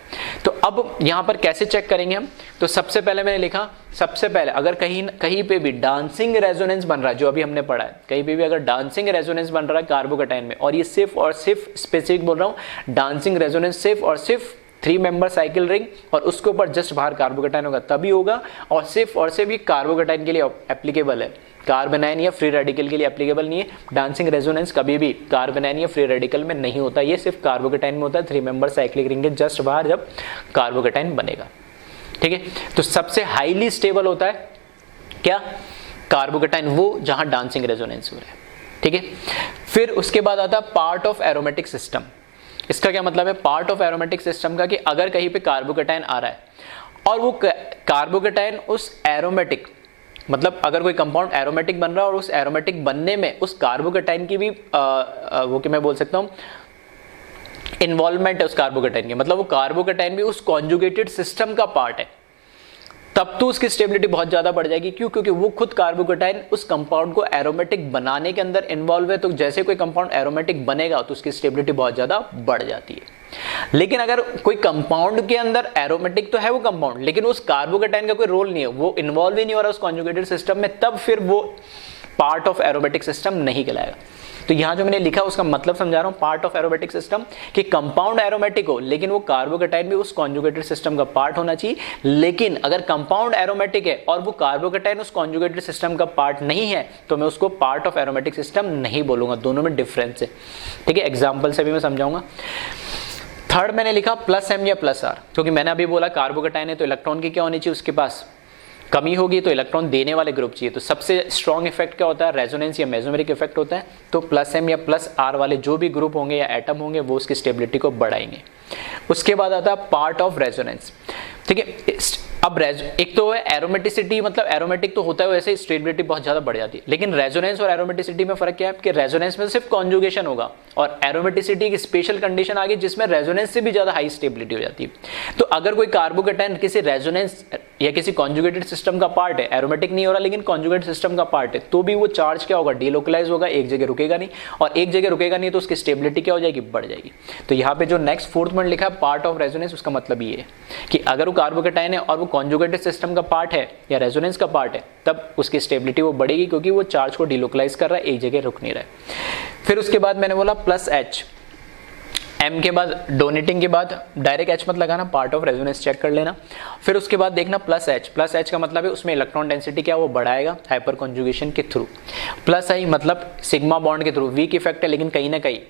तो अब यहाँ पर कैसे चेक करेंगे हम? तो सबसे पहले मैंने लिखा, सबसे पहले अगर कहीं पे भी डांसिंग रेजोनेंस बन रहा है, जो अभी हमने पढ़ा है, कहीं पे भी अगर डांसिंग रेजोनेंस बन रहा है कार्बोकेटाइन में, और ये सिर्फ और सिर्फ स्पेसिफिक बोल रहा हूँ, डांसिंग रेजोनेंस सिर्फ और सिर्फ 3 मेंबर साइकिल रिंग और उसके ऊपर जस्ट बाहर कार्बोकेटाइन होगा तभी होगा, और सिर्फ ये कार्बोकेटाइन के लिए एप्लीकेबल है, कार्बोनाइन या फ्री रेडिकल के लिए एप्लीकेबल नहीं है। डांसिंग रेजोनेंस कभी भी कार्बोनाइन या फ्री रेडिकल में नहीं होता, ये सिर्फ कार्बोकेटाइन में होता है, 3 मेंबर साइक्लिक रिंग के जस्ट बाहर जब कार्बोकेटाइन बनेगा। ठीक है, तो सबसे हाईली स्टेबल होता है क्या, कार्बोकेटाइन, वो जहां डांसिंग रेजोनेंस हो रहा है। ठीक है, फिर उसके बाद आता है पार्ट ऑफ एरोमेटिक सिस्टम। इसका क्या मतलब है, पार्ट ऑफ एरोमेटिक सिस्टम का, कि अगर कहीं पे कार्बोकेटाइन आ रहा है और वो कार्बोकेटाइन उस एरोमेटिक, मतलब अगर कोई कंपाउंड एरोमेटिक बन रहा है और उस एरोमेटिक बनने में उस कार्बोकेटाइन की भी वो कि मैं बोल सकता हूँ इन्वॉल्वमेंट है उस कार्बोकेटाइन की, मतलब वो कार्बोकेटाइन भी उस कॉन्जुगेटेड सिस्टम का पार्ट है, तब तो उसकी स्टेबिलिटी बहुत ज्यादा बढ़ जाएगी। क्यों? क्योंकि वो खुद कार्बोकेटाइन उस कंपाउंड को एरोमेटिक बनाने के अंदर इन्वॉल्व है। तो जैसे कोई कंपाउंड एरोमेटिक बनेगा तो उसकी स्टेबिलिटी बहुत ज्यादा बढ़ जाती है। लेकिन अगर कोई कंपाउंड के अंदर एरोमेटिक तो है वो कंपाउंड, लेकिन उस कार्बोकेटाइन का कोई रोल नहीं है, वो इन्वॉल्व ही नहीं हो रहा उस कॉन्जुगेटेड सिस्टम में, तब फिर वो पार्ट ऑफ एरोमेटिक सिस्टम नहीं कहलाएगा। तो यहां जो मैंने लिखा उसका मतलब समझा रहा हूं, पार्ट ऑफ एरोमेटिक सिस्टम, कि कंपाउंड एरोमेटिक हो लेकिन वो कार्बोकेटाइन भी उस कॉन्जुगेटेड सिस्टम का पार्ट होना चाहिए। लेकिन अगर कंपाउंड एरोमेटिक है और वो कार्बोकेटाइन उस कॉन्जुगेटेड सिस्टम का पार्ट नहीं है तो मैं उसको पार्ट ऑफ एरोमेटिक सिस्टम नहीं बोलूंगा। दोनों में डिफरेंस है। ठीक है, एग्जाम्पल से भी मैं समझाऊंगा। थर्ड मैंने लिखा प्लस एम या प्लस आर, क्योंकि मैंने अभी बोला कार्बोकेटाइन है तो इलेक्ट्रॉन की क्या होनी चाहिए, उसके पास कमी होगी तो इलेक्ट्रॉन देने वाले ग्रुप चाहिए। तो सबसे स्ट्रॉन्ग इफेक्ट क्या होता है, रेजोनेंस या मेसोमेरिक इफेक्ट होता है। तो प्लस एम या प्लस आर वाले जो भी ग्रुप होंगे या एटम होंगे वो उसकी स्टेबिलिटी को बढ़ाएंगे। उसके बाद आता है पार्ट ऑफ रेजोनेंस। ठीक है, अब एक तो है एरोमेटिसिटी, मतलब एरोमेटिक तो होता है वैसे स्टेबिलिटी बहुत ज्यादा बढ़ जाती है, लेकिन रेजोनेंस और एरोमेटिसिटी में फर्क क्या है कि रेजोनेंस में सिर्फ कॉन्जुगेशन होगा और एरोमेटिसिटी की स्पेशल कंडीशन आ गई जिसमें रेजोनेंस से भी ज्यादा हाई स्टेबिलिटी हो जाती है। तो अगर कोई कार्बोकेटाइन किसी रेजोनेंस या किसी कॉन्जुगेटेड सिस्टम का पार्ट है, एरोमेटिक नहीं हो रहा लेकिन कॉन्जुगेटेड सिस्टम का पार्ट है, तो भी वो चार्ज क्या होगा, डीलोकलाइज होगा, एक जगह रुकेगा नहीं, और एक जगह रुकेगा नहीं तो उसकी स्टेबिलिटी क्या हो जाएगी, बढ़ जाएगी। तो यहाँ पे जो नेक्स्ट फोर्थ पॉइंट लिखा है पार्ट ऑफ रेजोनेंस, उसका मतलब ये है कि अगर वो कार्बोकेटाइन है और वो कॉन्जुगेटेड सिस्टम का पार्ट है या रेजोनेंस का पार्ट है, तब उसकी स्टेबिलिटी वो बढ़ेगी क्योंकि वो चार्ज को डीलोकलाइज कर रहा है, एक जगह रुक नहीं रहा है। फिर उसके बाद मैंने बोला प्लस एच, एम के बाद डोनेटिंग के बाद डायरेक्ट एच मत लगाना, पार्ट ऑफ रेजोनेंस चेक कर लेना। फिर उसके बाद देखना प्लस एच, प्लस एच का मतलब है उसमें इलेक्ट्रॉन डेंसिटी क्या वो बढ़ाएगा हाइपर कॉन्जुगेशन के थ्रू। प्लस आई मतलब सिग्मा बॉन्ड के थ्रू, वीक इफेक्ट है लेकिन कहीं ना कहीं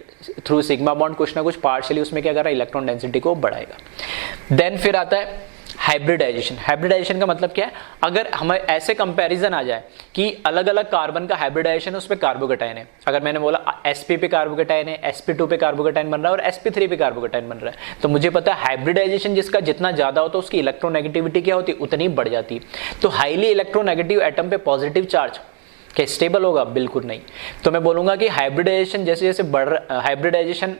थ्रू सिग्मा बॉन्ड कुछ ना कुछ पार्शियली उसमें क्या कर रहा है, इलेक्ट्रॉन डेंसिटी को बढ़ाएगा। देन फिर आता है हाइब्रिडाइजेशन। हाइब्रिडाइजेशन का मतलब क्या है, अगर हमें ऐसे कंपैरिजन आ जाए कि अलग अलग कार्बन का हाइब्रिडाइजेशन है, उस पे कार्बोकेटाइन है, अगर मैंने बोला sp पे कार्बोकेटाइन है, sp2 पे कार्बोकेटाइन बन रहा है और sp3 पे कार्बोकेटाइन बन रहा है, तो मुझे पता है हाइब्रिडाइजेशन जिसका जितना ज्यादा होता है उसकी इलेक्ट्रोनेगेटिविटी क्या होती है, उतनी बढ़ जाती है। तो हाईली इलेक्ट्रोनेगेटिव एटम पे पॉजिटिव चार्ज क्या स्टेबल होगा, बिल्कुल नहीं। तो मैं बोलूंगा कि हाइब्रिडाइजेशन जैसे जैसे बढ़ रहा, हाइब्रिडाइजेशन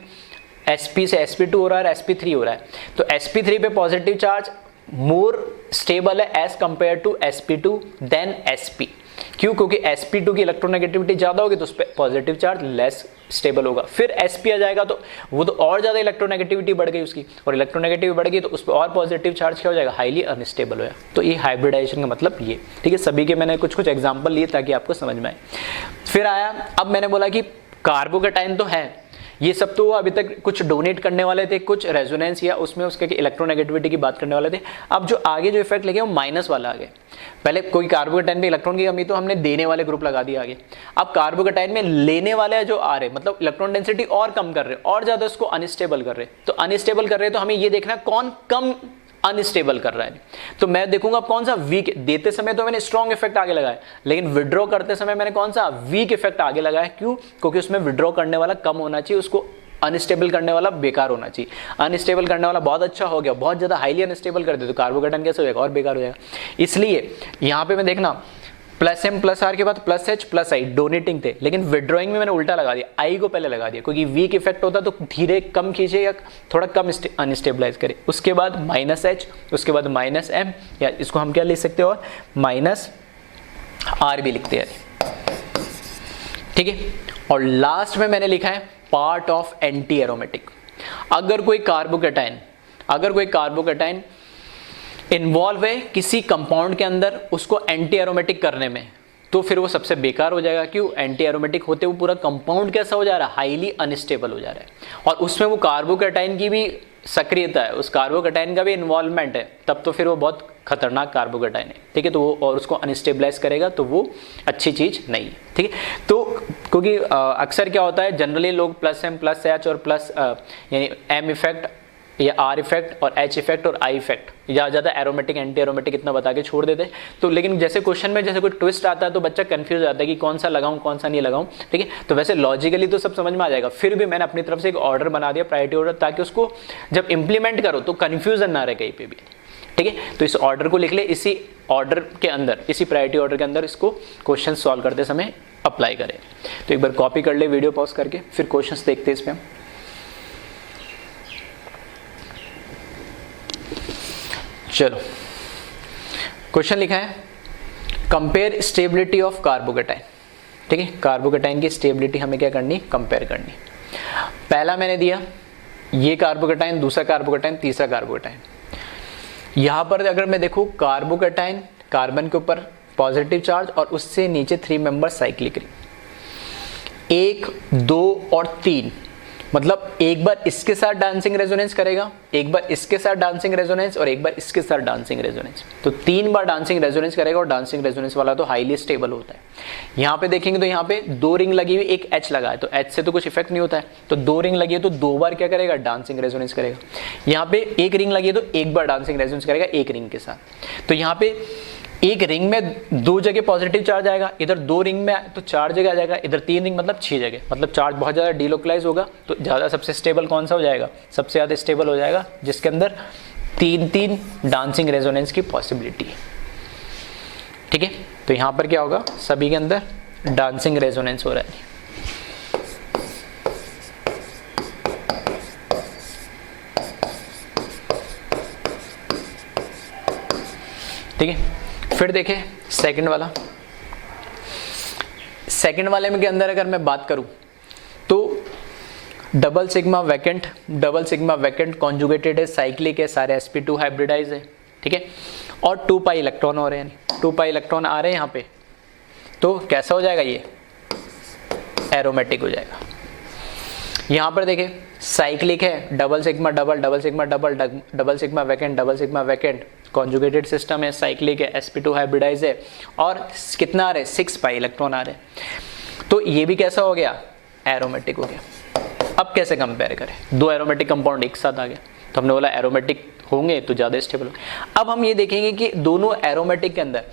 sp से sp2 हो रहा है, sp3 हो रहा है, तो sp3 पे पॉजिटिव चार्ज मोर स्टेबल है as compare to sp2 than sp। क्यों? क्योंकि sp2 की इलेक्ट्रोनेगेटिविटी ज्यादा होगी तो उस पर पॉजिटिव चार्ज लेस स्टेबल होगा। फिर sp आ जाएगा तो वो तो और ज्यादा इलेक्ट्रोनेगेटिविटी बढ़ गई उसकी, और इलेक्ट्रोनेगेटिविटी बढ़ गई तो उस पर और पॉजिटिव चार्ज क्या हो जाएगा, हाईली अनस्टेबल हो जाएगा। तो ये हाइब्रिडाइजेशन का मतलब ये, ठीक है। सभी के मैंने कुछ कुछ एग्जांपल लिए ताकि आपको समझ में आए। फिर आया, अब मैंने बोला कि कार्बोकेटाइन तो है, ये सब तो अभी तक कुछ डोनेट करने वाले थे, कुछ रेजोनेंस या उसमें उसके इलेक्ट्रोनेगेटिविटी की बात करने वाले थे। अब जो आगे जो इफेक्ट लगे वो माइनस वाला आ गया। पहले कोई कार्बोकेटाइन में इलेक्ट्रॉन की कमी तो हमने देने वाले ग्रुप लगा दिया आगे। अब कार्बोकेटाइन में लेने वाले जो आ रहे, मतलब इलेक्ट्रॉन डेंसिटी और कम कर रहे और ज्यादा उसको अनस्टेबल कर रहे। तो अनस्टेबल कर रहे तो हमें ये देखना कौन कम अनस्टेबल कर रहा है। तो मैं देखूंगा कौन सा वीक, देते समय तो मैंने स्ट्रॉन्ग इफेक्ट आगे लगाया, लेकिन विड्रॉ करते समय मैंने कौन सा वीक इफेक्ट आगे लगाया। क्यों? क्योंकि उसमें विड्रॉ करने वाला कम होना चाहिए, उसको अनस्टेबल करने वाला बेकार होना चाहिए। अनस्टेबल करने वाला बहुत अच्छा हो गया, बहुत ज्यादा हाईली अनस्टेबल कर दे तो कार्बोकेटाइन कैसे हो जाएगा, और बेकार हो जाएगा। इसलिए यहाँ पे मैं देखना प्लस एम प्लस आर के बाद प्लस एच प्लस आई डोनेटिंग थे, लेकिन विड्रॉइंग में मैंने उल्टा लगा दिया, आई को पहले लगा दिया, क्योंकि वीक इफेक्ट होता तो धीरे कम खींचे या थोड़ा कम अनस्टेबलाइज करे। उसके बाद माइनस एच, उसके बाद माइनस एम, या इसको हम क्या लिख सकते हैं और माइनस आर भी लिखते हैं, ठीक है। और लास्ट में मैंने लिखा है पार्ट ऑफ एंटी एरोमेटिक। अगर कोई कार्बोकेटाइन इन्वॉल्व है किसी कंपाउंड के अंदर उसको एंटी एरोमेटिक करने में, तो फिर वो सबसे बेकार हो जाएगा। क्यों? एंटी एरोमेटिक होते वो पूरा कंपाउंड कैसा हो जा रहा है, हाईली अनस्टेबल हो जा रहा है, और उसमें वो कार्बोकेटाइन की भी सक्रियता है, उस कार्बोकेटाइन का भी इन्वॉल्वमेंट है, तब तो फिर वो बहुत खतरनाक कार्बोकेटाइन है, ठीक है। तो वो और उसको अनस्टेबलाइज करेगा तो वो अच्छी चीज नहीं है, ठीक है। तो क्योंकि अक्सर क्या होता है, जनरली लोग प्लस एम प्लस एच और प्लस यानी एम इफेक्ट या आर इफेक्ट और एच इफेक्ट और आई इफेक्ट ज़्यादा एरोमेटिक एंटी एरोमेटिक इतना बता के छोड़ देते। तो लेकिन जैसे क्वेश्चन में जैसे कोई ट्विस्ट आता है तो बच्चा कंफ्यूज हो जाता है कि कौन सा लगाऊं कौन सा नहीं लगाऊं, ठीक है। तो वैसे लॉजिकली तो सब समझ में आ जाएगा, फिर भी मैंने अपनी तरफ से एक ऑर्डर बना दिया, प्रायोरिटी ऑर्डर, ताकि उसको जब इंप्लीमेंट करो तो कन्फ्यूजन ना रहे कहीं पे भी, ठीक है। तो इस ऑर्डर को लिख ले, इसी ऑर्डर के अंदर, इसी प्रायोरिटी ऑर्डर के अंदर इसको क्वेश्चन सॉल्व करते समय अप्लाई करें। तो एक बार कॉपी कर ले वीडियो पॉज करके, फिर क्वेश्चंस देखते हैं इसमें हम। चलो क्वेश्चन लिखा है कंपेयर स्टेबिलिटी ऑफ कार्बोकेटाइन, ठीक है। कार्बोकेटाइन की स्टेबिलिटी हमें क्या करनी, कंपेयर करनी। पहला मैंने दिया ये कार्बोकेटाइन, दूसरा कार्बोकेटाइन, तीसरा कार्बोकेटाइन। यहां पर अगर मैं देखूं कार्बोकेटाइन, कार्बन के ऊपर पॉजिटिव चार्ज और उससे नीचे 3 मेंबर साइक्लिक रिंग, 1, 2 और 3, मतलब एक बार इसके साथ डांसिंग रेजोनेंस करेगा, एक बार इसके साथ डांसिंग रेजोनेंस और एक बार इसके साथ डांसिंग रेजोनेंस। तो 3 बार डांसिंग रेजोनेंस करेगा, और डांसिंग रेजोनेंस वाला तो हाईली स्टेबल होता है। यहाँ पे देखेंगे तो यहाँ पे 2 रिंग लगी हुई, एक एच लगा है, तो एच से तो कुछ इफेक्ट नहीं होता है, तो 2 रिंग लगी है तो 2 बार क्या करेगा, डांसिंग रेजोनेंस करेगा। यहाँ पे 1 रिंग लगी है तो 1 बार डांसिंग रेजोनेंस करेगा एक रिंग के साथ। तो यहाँ पे एक रिंग में 2 जगह पॉजिटिव चार्ज आएगा, इधर 2 रिंग में तो 4 जगह आ जाएगा, इधर 3 रिंग मतलब 6 जगह, मतलब चार्ज बहुत ज्यादा डीलोकलाइज होगा। तो ज्यादा सबसे स्टेबल कौन सा हो जाएगा, सबसे ज्यादा स्टेबल हो जाएगा जिसके अंदर तीन डांसिंग रेजोनेंस की पॉसिबिलिटी है। ठीक है, तो यहां पर क्या होगा, सभी के अंदर डांसिंग रेजोनेंस हो रहा है। ठीक है, फिर देखें सेकंड वाला। सेकंड वाले में के अंदर अगर मैं बात करूं तो डबल सिग्मा वैकेंट कॉन्जुगेटेड है, साइक्लिक है, सारे sp2 हाइब्रिडाइज है। ठीक है, और 2 पाई इलेक्ट्रॉन हो रहे हैं, 2 पाई इलेक्ट्रॉन आ रहे हैं यहाँ पे, तो कैसा हो जाएगा, ये एरोमेटिक हो जाएगा। यहाँ पर देखें साइक्लिक है, double sigma vacant conjugated system है, साइक्लिक है, sp2 हाइब्रिडाइज है, और कितना आ रहे हैं, 6 पाई इलेक्ट्रॉन आ रहे हैं। तो ये भी कैसा हो गया, एरोमेटिक हो गया। अब कैसे कंपेयर करें, दो एरोमेटिक कंपाउंड एक साथ आ गए, तो हमने बोला एरोमेटिक होंगे तो ज़्यादा स्टेबल होंगे। अब हम ये देखेंगे कि दोनों एरोमेटिक के अंदर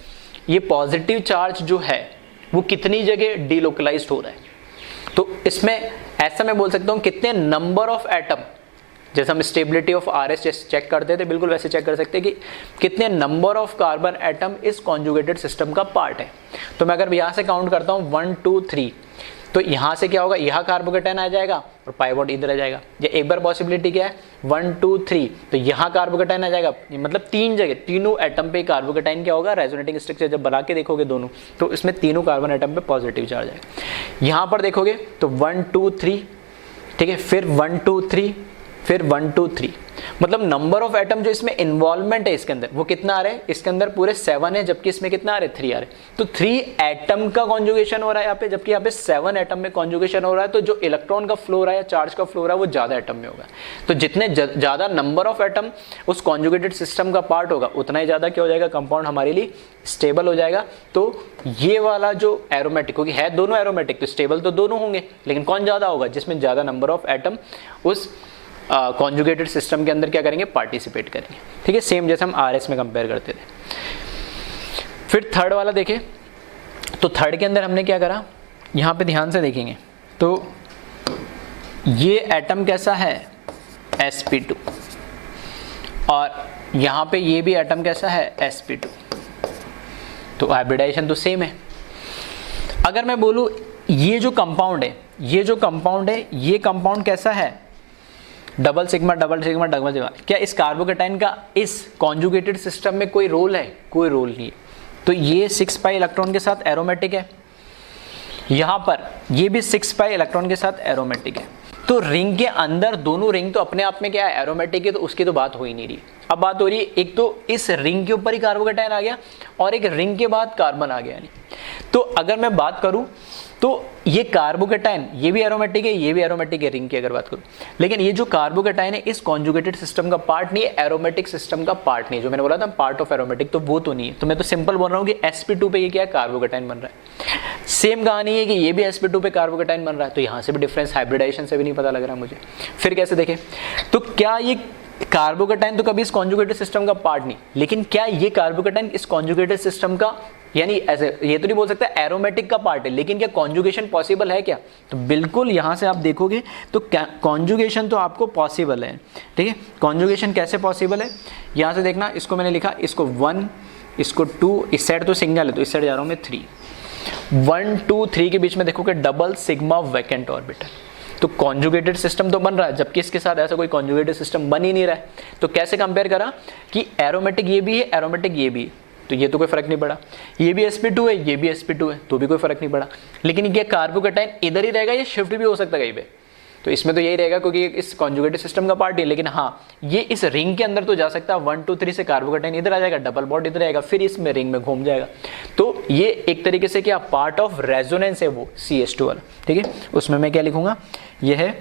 ये पॉजिटिव चार्ज जो है वो कितनी जगह डीलोकलाइज्ड हो रहा है। तो इसमें ऐसा मैं बोल सकता हूँ कितने नंबर ऑफ एटम, जैसे हम स्टेबिलिटी ऑफ RS चेक करते थे, बिल्कुल वैसे चेक कर सकते हैं कि कितने नंबर ऑफ कार्बन एटम इस कॉन्जुगेटेड सिस्टम का पार्ट है। तो मैं अगर यहाँ से काउंट करता हूँ 1 2 3, तो यहाँ से क्या होगा, यहाँ कार्बोकेटाइन आ जाएगा और पाई बॉन्ड इधर आ जाएगा। ये एक बार पॉसिबिलिटी क्या है, 1 2 3, तो यहाँ कार्बोकेटाइन आ जाएगा, मतलब 3 जगह, तीनों एटम पे कार्बोकेटाइन क्या होगा, रेजोनेटिंग स्ट्रक्चर जब बना के देखोगे दोनों, तो इसमें तीनों कार्बन एटम पे पॉजिटिव चार्ज आएगा। यहाँ पर देखोगे तो 1 2 3, ठीक है, फिर 1 2 3, फिर 1 2 3, मतलब नंबर ऑफ एटम जो इसमें इन्वॉल्वमेंट है इसके अंदर वो कितना आ रहा है, इसके अंदर पूरे 7 है, जबकि इसमें कितना आ रहा है, 3 आ रहे हैं। तो 3 एटम का कॉन्जुगेशन हो रहा है यहाँ पे, जबकि यहाँ पे 7 एटम में कॉन्जुगेशन हो रहा है। तो जो इलेक्ट्रॉन का फ्लो हो रहा है, चार्ज का फ्लो हो रहा है, वो ज्यादा एटम में होगा। तो जितने ज्यादा नंबर ऑफ एटम उस कॉन्जुगेटेड सिस्टम का पार्ट होगा, उतना ही ज्यादा क्या हो जाएगा, कंपाउंड हमारे लिए स्टेबल हो जाएगा। तो ये वाला जो एरोमेटिक होगी, है दोनों एरोमेटिक, तो स्टेबल तो दोनों होंगे, लेकिन कौन ज्यादा होगा, जिसमें ज्यादा नंबर ऑफ एटम उस कॉन्जुगेटेड सिस्टम के अंदर क्या करेंगे, पार्टिसिपेट करेंगे। ठीक है, सेम जैसे हम RS में कंपेयर करते थे। फिर थर्ड वाला देखें, तो थर्ड के अंदर हमने क्या करा, यहाँ पे ध्यान से देखेंगे तो ये एटम कैसा है, sp2, और यहाँ पे ये भी एटम कैसा है, sp2, तो हाइब्रिडाइजेशन तो सेम है। अगर मैं बोलूँ ये जो कंपाउंड है, ये कंपाउंड कैसा है, डबल सिग्मा, क्या इस कार्बोकेटाइन का इस कॉन्जुगेटेड सिस्टम में कोई रोल है, कोई रोल नहीं है। तो ये 6 पाई इलेक्ट्रॉन के साथ एरोमेटिक है, यहां पर ये भी 6 पाई इलेक्ट्रॉन के साथ एरोमेटिक है। तो रिंग के अंदर दोनों रिंग तो अपने आप में क्या है, एरोमेटिक है, तो उसकी तो बात हो ही नहीं रही। अब बात हो रही है, एक तो इस रिंग के ऊपर ही कार्बोकेटाइन आ गया और एक रिंग के बाद कार्बन आ गया। तो अगर मैं बात करूं तो ये कार्बोकेटाइन, ये भी एरोमेटिक है, ये भी एरोमेटिक है रिंग की अगर बात करूं, लेकिन ये जो कार्बोकेटाइन है इस कॉन्जुगेटेड सिस्टम का पार्ट नहीं है, एरोमेटिक सिस्टम का पार्ट नहीं है। जो मैंने बोला था पार्ट ऑफ एरोमेटिक, तो वो तो नहीं है। तो मैं तो सिंपल बोल रहा हूँ कि sp2 पे ये क्या है, कार्बोकेटाइन बन रहा है। सेम कहानी है कि ये भी sp2 पे कार्बोकेटाइन बन रहा है, तो यहाँ से भी डिफरेंस हाइब्रिडाइजेशन से भी नहीं पता लग रहा मुझे। फिर कैसे देखें, तो क्या ये कार्बोकेटाइन तो कभी इस कॉन्जुगेटेड सिस्टम का पार्ट नहीं, लेकिन क्या ये कार्बोकेटाइन इस कॉन्जुगेटेड सिस्टम का, यानी ऐसे ये तो नहीं बोल सकता एरोमेटिक का पार्ट है, लेकिन क्या कॉन्जुगेशन पॉसिबल है क्या, तो बिल्कुल यहां से आप देखोगे तो कॉन्जुगेशन तो आपको पॉसिबल है। ठीक है, कॉन्जुगेशन कैसे पॉसिबल है, यहां से देखना, इसको मैंने लिखा, इसको 1, इसको 2, इस साइड तो सिंगल है तो इस साइड जा रहा हूं मैं 3, 1 2 3 के बीच में देखोगे डबल सिग्मा वैकेंट ऑर्बिटल। तो कॉन्जुगेटेड सिस्टम तो बन रहा है, जबकि इसके साथ ऐसा कोई कॉन्जुगेटेड सिस्टम बन ही नहीं रहा है। तो कैसे कंपेयर करा कि एरोमेटिक ये भी है, एरोमेटिक ये भी है, तो ये तो कोई फर्क नहीं पड़ा। ये भी sp2 है, ये भी sp2 है, तो भी कोई फर्क नहीं पड़ा। लेकिन ये कार्बोकेटाइन इधर ही रहेगा, ये शिफ्ट भी हो सकता है कहीं पे, तो इसमें तो यही रहेगा क्योंकि इस कॉन्जुगेटेड सिस्टम का पार्ट है। लेकिन हाँ, ये इस रिंग के अंदर तो जा सकता है, 1 2 3 से कार्बोकेटाइन इधर आ जाएगा, डबल बॉन्ड इधर आएगा, फिर इसमें रिंग में घूम जाएगा। तो ये एक तरीके से क्या पार्ट ऑफ रेजोनेंस है वो CH2 वाला। ठीक है, उसमें मैं क्या लिखूंगा, ये है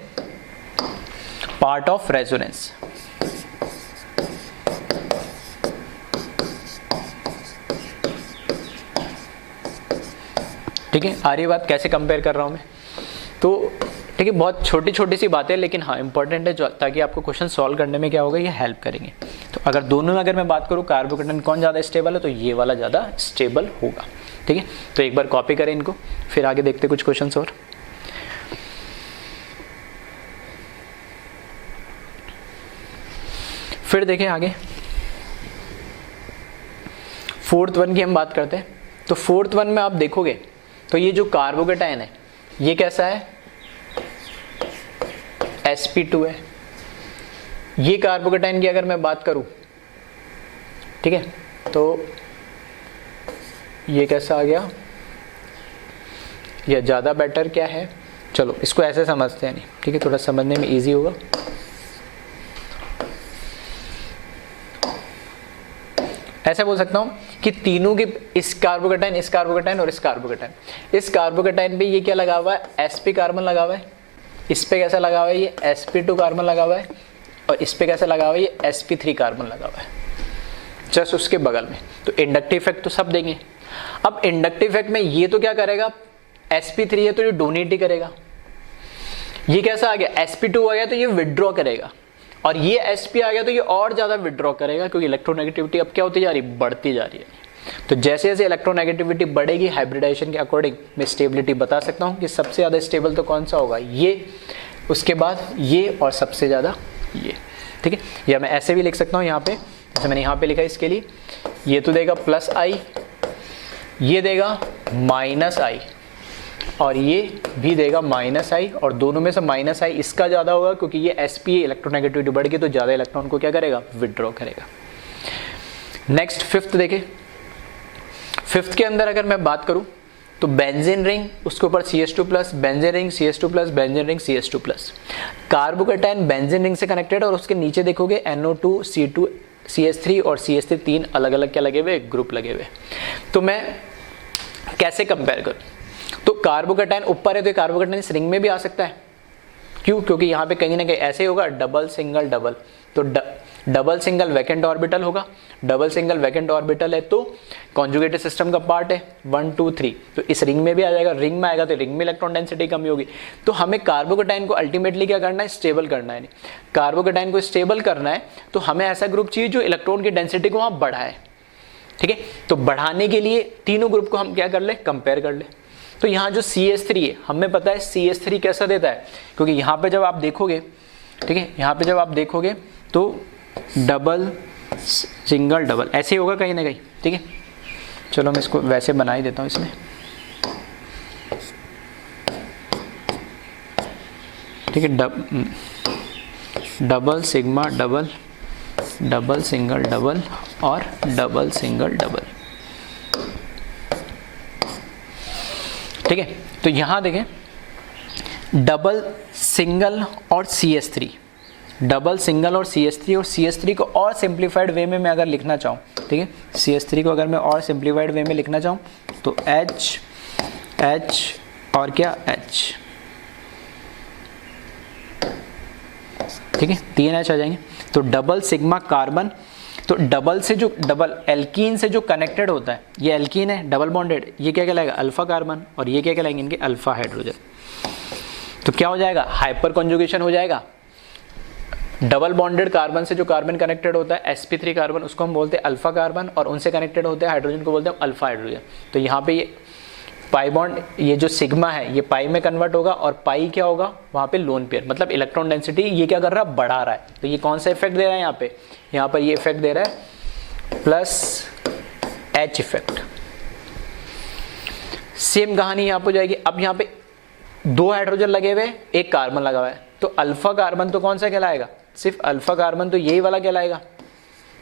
पार्ट ऑफ रेजोनेंस। ठीक है, आ रही बात कैसे कंपेयर कर रहा हूं मैं, तो ठीक है, बहुत छोटी छोटी सी बातें, लेकिन हाँ इंपॉर्टेंट है, जो ताकि आपको क्वेश्चन सॉल्व करने में क्या होगा, ये हेल्प करेंगे। तो अगर दोनों में अगर मैं बात करूँ कार्बोकेटाइन कौन ज़्यादा स्टेबल है, तो ये वाला ज़्यादा स्टेबल होगा। ठीक है, तो एक बार कॉपी करें इनको, फिर आगे देखते कुछ क्वेश्चन और। फिर देखें आगे, फोर्थ वन की हम बात करते हैं। तो फोर्थ वन में आप देखोगे तो ये जो कार्बोकेटाइन है ये कैसा है, sp2 है। ये कार्बोकेटाइन की अगर मैं बात करूं, ठीक है, तो ये कैसा आ गया, या ज़्यादा बेटर क्या है, चलो इसको ऐसे समझते हैं, नहीं ठीक है, थोड़ा समझने में इजी होगा। ऐसे बोल सकता हूँ कि तीनों की, इस कार्बोकेटाइन, इस कार्बोकेटाइन और इस कार्बोकेटाइन, इस कार्बोकेटाइन पे ये क्या लगा हुआ है, sp कार्बन लगा हुआ है, इस पे कैसा लगा हुआ है, ये sp2 कार्बन लगा हुआ है, और इस पे कैसा लगा हुआ है, ये sp3 कार्बन लगा हुआ है जस्ट उसके बगल में। तो इंडक्टिव इफेक्ट तो सब देंगे। अब इंडक्टिव इफेक्ट में ये तो क्या करेगा, sp3 है तो ये डोनेट ही करेगा। ये कैसा आ गया, sp2 आ गया तो ये विड्रॉ करेगा, और ये sp आ गया तो ये और ज्यादा विड्रॉ करेगा, क्योंकि इलेक्ट्रोनेगेटिविटी अब क्या होती जा रही, बढ़ती जा रही है। तो जैसे जैसे इलेक्ट्रोनेगेटिविटी बढ़ेगी, हाइब्रिडाइजेशन के अकॉर्डिंग मैं स्टेबिलिटी बता सकता हूँ कि सबसे ज्यादा स्टेबल तो कौन सा होगा, ये, उसके बाद ये, और सबसे ज्यादा ये, ठीक है। या मैं ऐसे भी लिख सकता हूँ यहाँ पे, जैसे मैंने यहाँ पे लिखा इसके लिए, ये तो देगा +I, ये देगा -I, और ये भी देगा -I, और दोनों में से -I इसका ज़्यादा होगा क्योंकि ये sp इलेक्ट्रोनेगेटिविटी बढ़ गई तो ज़्यादा इलेक्ट्रॉन को क्या करेगा, विड्रॉ करेगा। नेक्स्ट फिफ्थ देखें। फिफ्थ के अंदर अगर मैं बात करूं तो बेंजीन रिंग, उसके ऊपर CH2+, benzene ring CH2+, benzene ring CH2+। Carbocation benzene ring से कनेक्टेड, और उसके नीचे देखोगे NO2 C2 CH3 और CH3 तीन अलग अलग क्या लगे हुए, ग्रुप लगे हुए। तो मैं कैसे कंपेयर करूं, तो कार्बोकेटाइन ऊपर है तो कार्बोकेटाइन इस रिंग में भी आ सकता है, क्यों, क्योंकि यहाँ पे कहीं ना कहीं ऐसे ही होगा, डबल सिंगल डबल, तो डबल सिंगल वैकेंट ऑर्बिटल होगा, डबल सिंगल वैकेंट ऑर्बिटल है तो कॉन्जुगेटेड सिस्टम का पार्ट है 1 2 3, तो इस रिंग में भी आ जाएगा, रिंग में आएगा तो रिंग में इलेक्ट्रॉन डेंसिटी कमी होगी। तो हमें कार्बोकेटाइन को अल्टीमेटली क्या करना है, स्टेबल करना है। नहीं, कार्बोकेटाइन को स्टेबल करना है तो हमें ऐसा ग्रुप चाहिए जो इलेक्ट्रॉन की डेंसिटी को वहाँ बढ़ाए, ठीक है। तो बढ़ाने के लिए तीनों ग्रुप को हम क्या कर ले, कंपेयर कर ले। तो यहाँ जो CH3 है, हमें पता है CH3 कैसा देता है, क्योंकि यहाँ पे जब आप देखोगे, ठीक है, यहाँ पे जब आप देखोगे तो डबल सिंगल डबल ऐसे ही होगा कहीं ना कहीं, ठीक है। चलो मैं इसको वैसे बना ही देता हूँ इसमें, ठीक है। Double sigma double, double single double और डबल सिंगल डबल, ठीक है। तो यहां देखें डबल सिंगल और CH3, डबल सिंगल और CH3, और CH3 को और सिंप्लीफाइड वे में मैं अगर लिखना चाहूँ, ठीक है, CH3 को अगर मैं और सिंप्लीफाइड वे में लिखना चाहूँ तो H H और क्या H, ठीक है, 3 H आ जाएंगे। तो डबल सिग्मा कार्बन, तो डबल से जो, डबल एल्कीन से जो कनेक्टेड होता है, ये एल्कीन है डबल बॉन्डेड, ये क्या कहलाएगा, अल्फा कार्बन, और ये क्या कहलाएंगे, इनके अल्फा हाइड्रोजन। तो क्या हो जाएगा, हाइपर कॉन्जुगेशन हो जाएगा। डबल बॉन्डेड कार्बन से जो कार्बन कनेक्टेड होता है sp3 कार्बन, उसको हम बोलते हैं अल्फा कार्बन, और उनसे कनेक्टेड होते हैं हाइड्रोजन को बोलते हैं अल्फा हाइड्रोजन। तो यहाँ पे ये पाई बॉन्ड, ये जो सिग्मा है ये पाई में कन्वर्ट होगा, और पाई क्या होगा वहाँ पे लोन पेयर, मतलब इलेक्ट्रॉन डेंसिटी ये क्या कर रहा है, बढ़ा रहा है। तो ये कौन सा इफेक्ट दे रहा है यहाँ पर ये इफेक्ट दे रहा है +H इफेक्ट। सेम कहानी यहाँ पे हो जाएगी। अब यहाँ पे 2 हाइड्रोजन लगे हुए, एक कार्बन लगा हुआ है, तो अल्फा कार्बन तो कौन सा कहलाएगा, सिर्फ अल्फा कार्बन तो यही वाला कहलाएगा,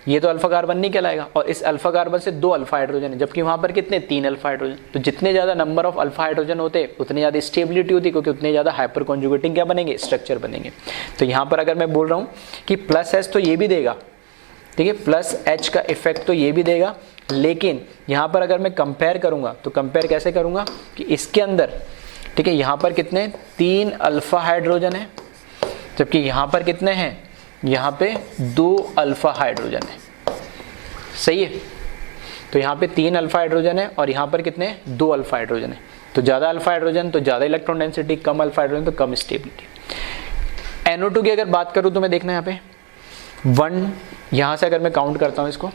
ये तो अल्फा कार्बन नहीं कहलाएगा। और इस अल्फा कार्बन से 2 अल्फा हाइड्रोजन है, जबकि वहां पर कितने, 3 अल्फा हाइड्रोजन। तो जितने ज्यादा नंबर ऑफ अल्फा हाइड्रोजन होते उतनी ज्यादा स्टेबिलिटी होती, क्योंकि उतने ज्यादा हाइपर कॉन्जुगेटिंग क्या बनेंगे, स्ट्रक्चर बनेंगे। तो यहाँ पर अगर मैं बोल रहा हूँ कि +H तो ये भी देगा, ठीक है, +H का इफेक्ट तो ये भी देगा, लेकिन यहाँ पर अगर मैं कंपेयर करूंगा तो कंपेयर कैसे करूंगा कि इसके अंदर, ठीक है, यहाँ पर कितने, 3 अल्फा हाइड्रोजन है, जबकि यहाँ पर कितने हैं, यहाँ पे 2 अल्फा हाइड्रोजन है, सही है। तो यहाँ पे 3 अल्फा हाइड्रोजन है और यहाँ पर कितने, 2 अल्फा हाइड्रोजन है। तो ज़्यादा अल्फा हाइड्रोजन तो ज़्यादा इलेक्ट्रॉन डेंसिटी, कम अल्फा हाइड्रोजन तो कम स्टेबिलिटी। NO2 की अगर बात करूँ तो मैं देखना यहाँ पे 1, यहाँ से अगर मैं काउंट करता हूँ इसको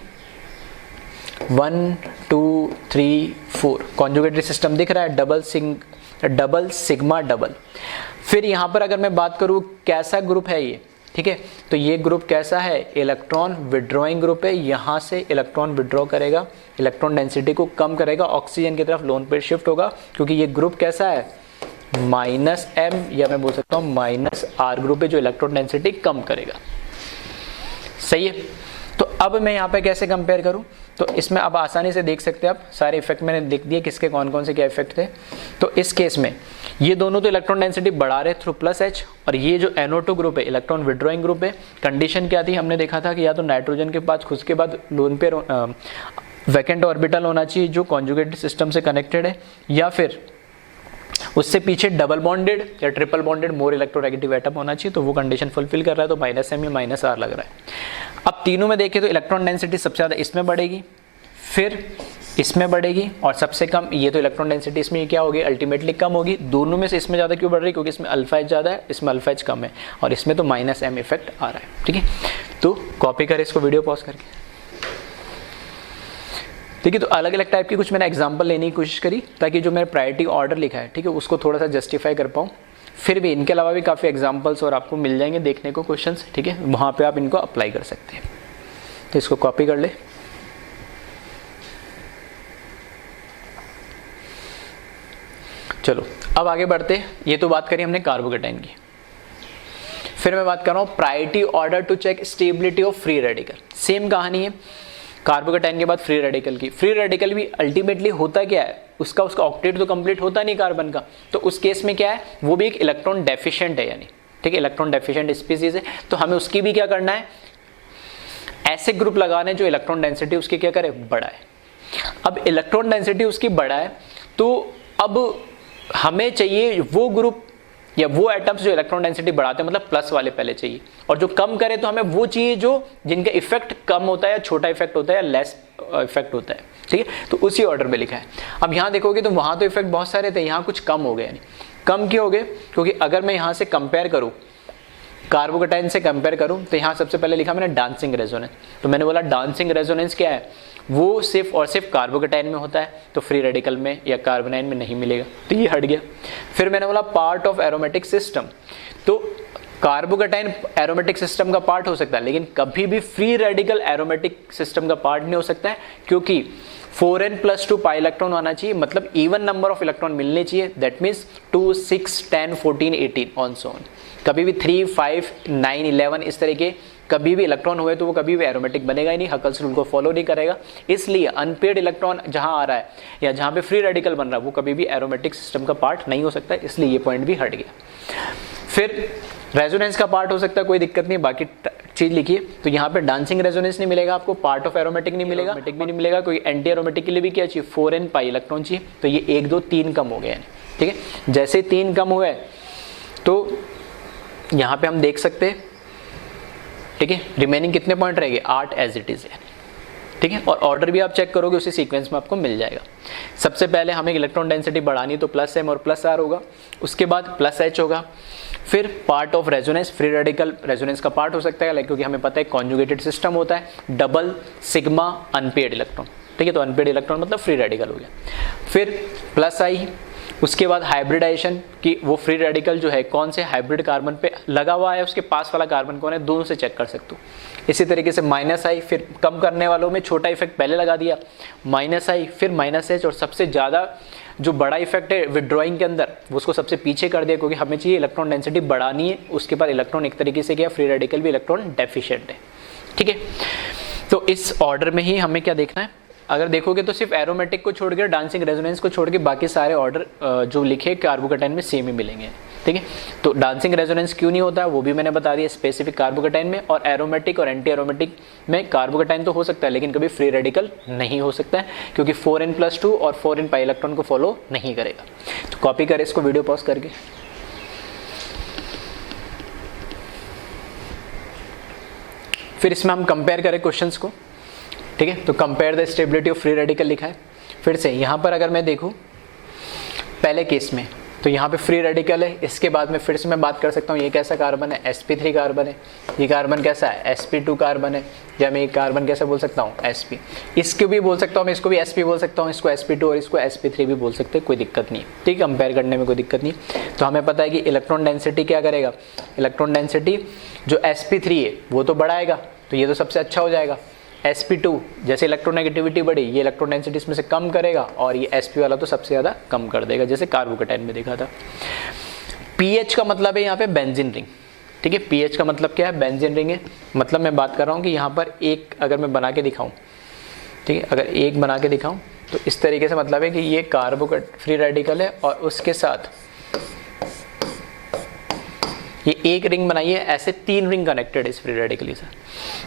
1 2 3 4, कॉन्जुगेटेड सिस्टम दिख रहा है, डबल सिग्मा डबल। फिर यहाँ पर अगर मैं बात करूँ कैसा ग्रुप है ये, ठीक है। तो ये ग्रुप कैसा है, इलेक्ट्रॉन विड्रॉइंग ग्रुप है, यहाँ से इलेक्ट्रॉन विड्रॉ करेगा, इलेक्ट्रॉन डेंसिटी को कम करेगा, ऑक्सीजन की तरफ लोन पेयर शिफ्ट होगा, क्योंकि ये ग्रुप कैसा है -m, या मैं बोल सकता हूँ -r ग्रुप है जो इलेक्ट्रॉन डेंसिटी कम करेगा। सही है। तो अब मैं यहाँ पे कैसे कंपेयर करूँ, तो इसमें अब आसानी से देख सकते हैं आप, सारे इफेक्ट मैंने लिख दिए किसके कौन कौन से क्या इफेक्ट थे। तो इस केस में ये दोनों तो इलेक्ट्रॉन डेंसिटी बढ़ा रहे थ्रू +H, और ये जो NO2 ग्रुप है इलेक्ट्रॉन विड्रॉइंग ग्रुप है। कंडीशन क्या थी, हमने देखा था कि या तो नाइट्रोजन के पास खुद के बाद लोन पेयर वैकेंट ऑर्बिटल होना चाहिए जो कॉन्जुगेटेड सिस्टम से कनेक्टेड है, या फिर उससे पीछे डबल बॉन्डेड या triple bonded more electronegative atom होना चाहिए। तो वो कंडीशन फुलफिल कर रहा है, तो -m या -r लग रहा है। अब तीनों में देखें तो इलेक्ट्रॉन डेंसिटी सबसे ज़्यादा इसमें बढ़ेगी, फिर इसमें बढ़ेगी, और सबसे कम ये तो इलेक्ट्रॉन डेंसिटी इसमें क्या होगी अल्टीमेटली कम होगी। दोनों में से इसमें ज़्यादा क्यों बढ़ रही है, क्योंकि इसमें अल्फा ज़्यादा है, इसमें अल्फा कम है, और इसमें तो -m इफेक्ट आ रहा है। ठीक है, तो कॉपी करें इसको वीडियो पॉज करके। ठीक है, तो अलग अलग टाइप की कुछ मैंने एग्जांपल लेने की कोशिश करी ताकि जो मेरा प्रायोरिटी ऑर्डर लिखा है, ठीक है, उसको थोड़ा सा जस्टिफाई कर पाऊँ। फिर भी इनके अलावा भी काफ़ी एग्जांपल्स और आपको मिल जाएंगे देखने को क्वेश्चंस, ठीक है, वहाँ पे आप इनको अप्लाई कर सकते हैं। तो इसको कॉपी कर ले। चलो अब आगे बढ़ते। ये तो बात करी हमने कार्बोकेटाइन की, फिर मैं बात कर रहा हूँ priority order to check stability of free radical. Same कहानी है, कार्बोकेटाइन के बाद फ्री रेडिकल की। फ्री रेडिकल भी अल्टीमेटली होता क्या है, उसका ऑक्टेट तो कंप्लीट होता नहीं कार्बन का, तो उस केस में क्या है, वो भी एक इलेक्ट्रॉन डेफिशिएंट है, यानी ठीक है इलेक्ट्रॉन डेफिशिएंट स्पीसीज है। तो हमें उसकी भी क्या करना है, ऐसे ग्रुप लगाने जो इलेक्ट्रॉन डेंसिटी उसकी क्या करे, बढ़ाए। अब इलेक्ट्रॉन डेंसिटी उसकी बढ़ाए, तो अब हमें चाहिए वो ग्रुप या वो एटम्स जो इलेक्ट्रॉन डेंसिटी बढ़ाते हैं, मतलब प्लस वाले पहले चाहिए, और जो कम करे तो हमें वो चाहिए जो जिनका इफेक्ट कम होता है, या छोटा इफेक्ट होता है, या लेस इफेक्ट होता है। ठीक है, तो उसी ऑर्डर में लिखा है। अब यहाँ देखोगे तो वहाँ तो इफेक्ट बहुत सारे थे, यहाँ कुछ कम हो गए। यानी कम क्यों हो गए, क्योंकि अगर मैं यहाँ से कंपेयर करूँ, कार्बोकेटाइन से कंपेयर करूँ, तो यहाँ सबसे पहले लिखा मैंने डांसिंग रेजोनेंस। तो मैंने बोला डांसिंग रेजोनेंस क्या है, वो सिर्फ और सिर्फ कार्बोकेटाइन में होता है, तो फ्री रेडिकल में या कार्बोनाइन में नहीं मिलेगा, तो ये हट गया। फिर मैंने बोला पार्ट ऑफ एरोमेटिक सिस्टम, तो कार्बोकेटाइन एरोमेटिक सिस्टम का पार्ट हो सकता है, लेकिन कभी भी फ्री रेडिकल एरोमेटिक सिस्टम का पार्ट नहीं हो सकता है, क्योंकि 4n+2 पाई इलेक्ट्रॉन आना चाहिए, मतलब इवन नंबर ऑफ इलेक्ट्रॉन मिलने चाहिए। That means 2, 6, 10, 14, 18 on so on. कभी भी 3, 5, 9, 11 इस तरह के कभी भी इलेक्ट्रॉन हुए तो वो कभी भी एरोमेटिक बनेगा ही नहीं, हकल्स रूल को फॉलो नहीं करेगा। इसलिए अनपेड इलेक्ट्रॉन जहां आ रहा है या जहां पे फ्री रेडिकल बन रहा है वो कभी भी एरोमेटिक सिस्टम का पार्ट नहीं हो सकता, इसलिए ये पॉइंट भी हट गया। फिर रेजोनेंस का पार्ट हो सकता है, कोई दिक्कत नहीं, बाकी चीज लिखिए। तो यहाँ पे डांसिंग रेजोनेंस नहीं मिलेगा आपको, पार्ट ऑफ एरोमेटिक नहीं मिलेगा, एरोमेटिक भी नहीं मिलेगा, कोई एंटी एरोमेटिक के लिए भी क्या चाहिए, 4n पाई इलेक्ट्रॉन चाहिए। तो ये 1, 2, 3 कम हो गए। ठीक है, जैसे 3 कम हुए तो यहाँ पे हम देख सकते हैं, ठीक है, रिमेनिंग कितने पॉइंट रहेंगे, 8 एज इट इज है। ठीक है, और ऑर्डर भी आप चेक करोगे उसी सीक्वेंस में आपको मिल जाएगा। सबसे पहले हमें इलेक्ट्रॉन डेंसिटी बढ़ानी तो +m और +r होगा, उसके बाद +h होगा, फिर part of resonance, free radical resonance का पार्ट हो सकता है, क्योंकि हमें पता है कॉन्जुगेटेड सिस्टम होता है, डबल सिग्मा अनपेड इलेक्ट्रॉन। ठीक है, तो अनपेड इलेक्ट्रॉन मतलब फ्री रेडिकल हो गया। फिर +i, उसके बाद हाइब्रिडाइजेशन की, वो फ्री रेडिकल जो है कौन से हाइब्रिड कार्बन पे लगा हुआ है, उसके पास वाला कार्बन कौन है, दोनों से चेक कर सकते हो। इसी तरीके से -i, फिर कम करने वालों में छोटा इफेक्ट पहले लगा दिया, -i, फिर -h, और सबसे ज़्यादा जो बड़ा इफेक्ट है विड्रॉइंग के अंदर वो उसको सबसे पीछे कर दिया, क्योंकि हमें चाहिए इलेक्ट्रॉन डेंसिटी बढ़ानी है, उसके बाद इलेक्ट्रॉन एक तरीके से क्या, फ्री रेडिकल भी इलेक्ट्रॉन डेफिशिएंट है। ठीक है, तो इस ऑर्डर में ही हमें क्या देखना है। अगर देखोगे तो सिर्फ एरोमेटिक को छोड़ के, डांसिंग रेजोनेंस को छोड़ के बाकी सारे ऑर्डर जो लिखे कार्बोकेटाइन में सेम ही मिलेंगे। ठीक है, तो डांसिंग रेजोनेंस क्यों नहीं होता है वो भी मैंने बता दिया स्पेसिफिक कार्बोकेटाइन में, और एरोमेटिक और एंटी एरोमेटिक में कार्बोकेटाइन तो हो सकता है लेकिन कभी फ्री रेडिकल नहीं हो सकता है, क्योंकि 4n+2 और 4n पाई इलेक्ट्रॉन को फॉलो नहीं करेगा। तो कॉपी करें इसको वीडियो पॉज करके। फिर इसमें हम कंपेयर करें क्वेश्चंस को। ठीक है, तो compare the stability of free radical लिखा है। फिर से यहाँ पर अगर मैं देखूँ पहले केस में, तो यहाँ पे फ्री रेडिकल है। इसके बाद में फिर से मैं बात कर सकता हूँ, ये कैसा कार्बन है, sp3 कार्बन है। ये कार्बन कैसा है, sp2 कार्बन है। या मैं ये कार्बन कैसे बोल सकता हूँ, sp। इसको भी बोल सकता हूँ मैं, इसको भी sp बोल सकता हूँ, इसको sp2 और इसको sp3 भी बोल सकते हैं, कोई दिक्कत नहीं। ठीक, कंपेयर करने में कोई दिक्कत नहीं। तो हमें पता है कि इलेक्ट्रॉन डेंसिटी क्या करेगा, इलेक्ट्रॉन डेंसिटी जो sp3 है वो तो बढ़ाएगा, तो ये तो सबसे अच्छा हो जाएगा। sp2 जैसे इलेक्ट्रोनेगेटिविटी बढ़ी, ये इलेक्ट्रॉन डेंसिटी इसमें से कम करेगा, और ये sp वाला तो सबसे ज़्यादा कम कर देगा, जैसे कार्बोकेटाइन में देखा था। pH का मतलब है यहाँ पे बेंजीन रिंग। ठीक है, pH का मतलब क्या है, बेंजीन रिंग है। मतलब मैं बात कर रहा हूँ कि यहाँ पर एक अगर मैं बना के दिखाऊँ, ठीक है, अगर एक बना के दिखाऊँ तो इस तरीके से मतलब है कि ये कार्बोकेट फ्री रेडिकल है और उसके साथ ये एक रिंग बनाई है, ऐसे 3 रिंग कनेक्टेड इस फ्री रेडिकल से।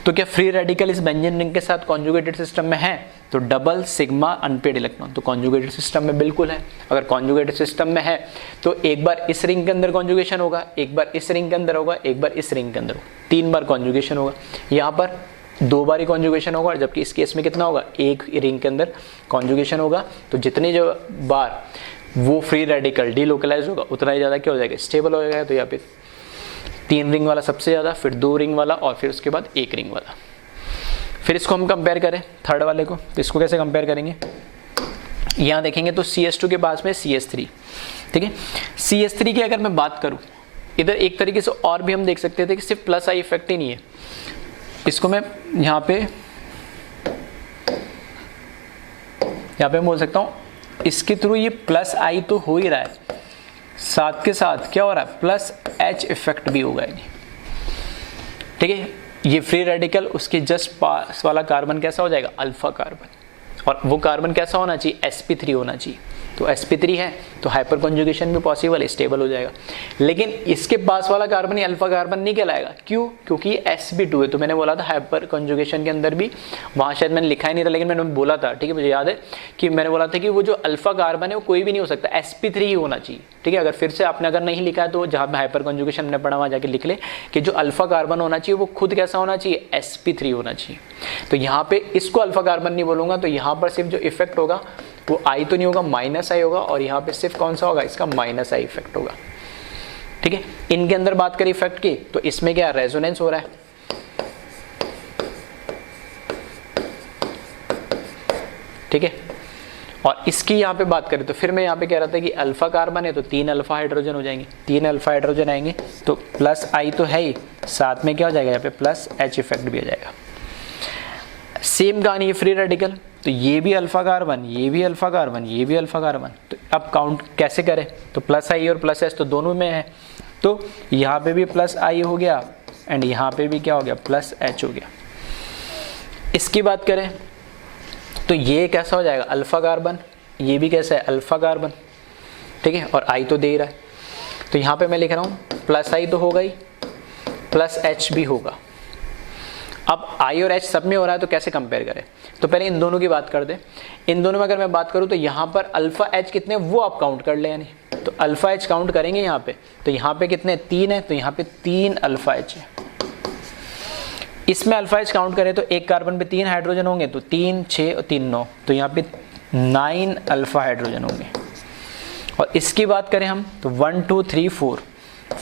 तो क्या फ्री रेडिकल इस बेंजीन रिंग के साथ कॉन्जुगेटेड सिस्टम में है, तो डबल सिग्मा अनपेड इलेक्ट्रॉन, तो कॉन्जुगेटेड सिस्टम में बिल्कुल है। अगर कॉन्जुगेटेड सिस्टम में है तो एक बार इस रिंग के अंदर कॉन्जुगेशन होगा, एक बार इस रिंग के अंदर होगा, एक बार इस रिंग के अंदर होगा, 3 बार कॉन्जुगेशन होगा। यहाँ पर 2 बार ही कॉन्जुगेशन होगा, जबकि इस केस में कितना होगा, एक रिंग के अंदर कॉन्जुगेशन होगा। तो जितनी जो बार वो फ्री रेडिकल डीलोकलाइज होगा उतना ही ज़्यादा क्या हो जाएगा, स्टेबल हो जाएगा। तो यहाँ पे 3 रिंग वाला सबसे ज़्यादा, फिर 2 रिंग वाला, और फिर उसके बाद 1 रिंग वाला। फिर इसको हम कंपेयर करें थर्ड वाले को, तो इसको कैसे कंपेयर करेंगे, यहाँ देखेंगे तो CH2 के पास में CH3। ठीक है, CH3 की अगर मैं बात करूँ, इधर एक तरीके से और भी हम देख सकते थे कि सिर्फ प्लस आई इफेक्ट ही नहीं है। इसको मैं यहाँ पे बोल सकता हूँ, इसके थ्रू ये प्लस आई तो हो ही रहा है, साथ के साथ क्या हो रहा है, प्लस H इफेक्ट भी होगा। ठीक है, ये फ्री रेडिकल उसके जस्ट पास वाला कार्बन कैसा हो जाएगा, अल्फा कार्बन, और वो कार्बन कैसा होना चाहिए, sp3 होना चाहिए। तो sp3 है तो हाइपर कॉन्जुगेशन भी पॉसिबल है, स्टेबल हो जाएगा। लेकिन इसके पास वाला कार्बन ही अल्फा कार्बन नहीं कहलाएगा, क्यों, क्योंकि ये sp2 है। तो मैंने बोला था हाइपर कॉन्जुगेशन के अंदर भी, वहाँ शायद मैंने लिखा ही नहीं था लेकिन मैंने बोला था, ठीक है, मुझे याद है कि मैंने बोला था कि वो जो अल्फा कार्बन है वो कोई भी नहीं हो सकता, sp3 ही होना चाहिए। ठीक है, अगर फिर से आपने अगर नहीं लिखा है तो जहाँ पे हाइपर कॉन्जुगेशन हमने पढ़ा वहाँ जाके लिख ले कि जो अल्फा कार्बन होना चाहिए वो खुद कैसा होना चाहिए, sp3 होना चाहिए। तो यहाँ पे इसको अल्फा कार्बन नहीं बोलूँगा, तो यहाँ पर सिर्फ जो इफेक्ट होगा वो आई तो नहीं होगा, माइनस आई होगा, और यहाँ पे सिर्फ कौन सा होगा, इसका माइनस आई इफेक्ट होगा। ठीक है, इनके अंदर बात करें इफेक्ट की, तो इसमें क्या रेजोनेंस हो रहा है। ठीक है, और इसकी यहाँ पे बात करें तो फिर मैं यहाँ पे कह रहा था कि अल्फा कार्बन है तो 3 अल्फा हाइड्रोजन हो जाएंगे, 3 अल्फा हाइड्रोजन आएंगे, तो प्लस आई तो है ही, साथ में क्या हो जाएगा, यहाँ पे प्लस H इफेक्ट भी हो जाएगा। सेम कहानी है फ्री रेडिकल, तो ये भी अल्फा कार्बन, ये भी अल्फा कार्बन, ये भी अल्फा कार्बन। तो अब काउंट कैसे करें, तो प्लस आई और प्लस एच तो दोनों में है, तो यहाँ पे भी प्लस आई हो गया एंड यहाँ पे भी क्या हो गया, प्लस एच हो गया। इसकी बात करें तो ये कैसा हो जाएगा, अल्फा कार्बन, ये भी कैसा है, अल्फा कार्बन। ठीक है, और आई तो दे ही रहा है, तो यहाँ पे मैं लिख रहा हूँ प्लस आई तो होगा ही, प्लस एच भी होगा। अब आई और एच सब में हो रहा है तो कैसे कंपेयर करें, तो पहले इन दोनों की बात कर दे। इन दोनों में अगर मैं बात करूं तो यहाँ पर अल्फा एच कितने वो आप काउंट कर ले, यानी तो अल्फा एच काउंट करेंगे यहाँ पे, तो यहाँ पे कितने 3 है, तो यहाँ पे 3 अल्फा एच है। इसमें अल्फा एच काउंट करें तो एक कार्बन पे 3 हाइड्रोजन होंगे, तो 3 6 और 3 9, तो यहाँ पे 9 अल्फा हाइड्रोजन होंगे। और इसकी बात करें हम तो 1 2 3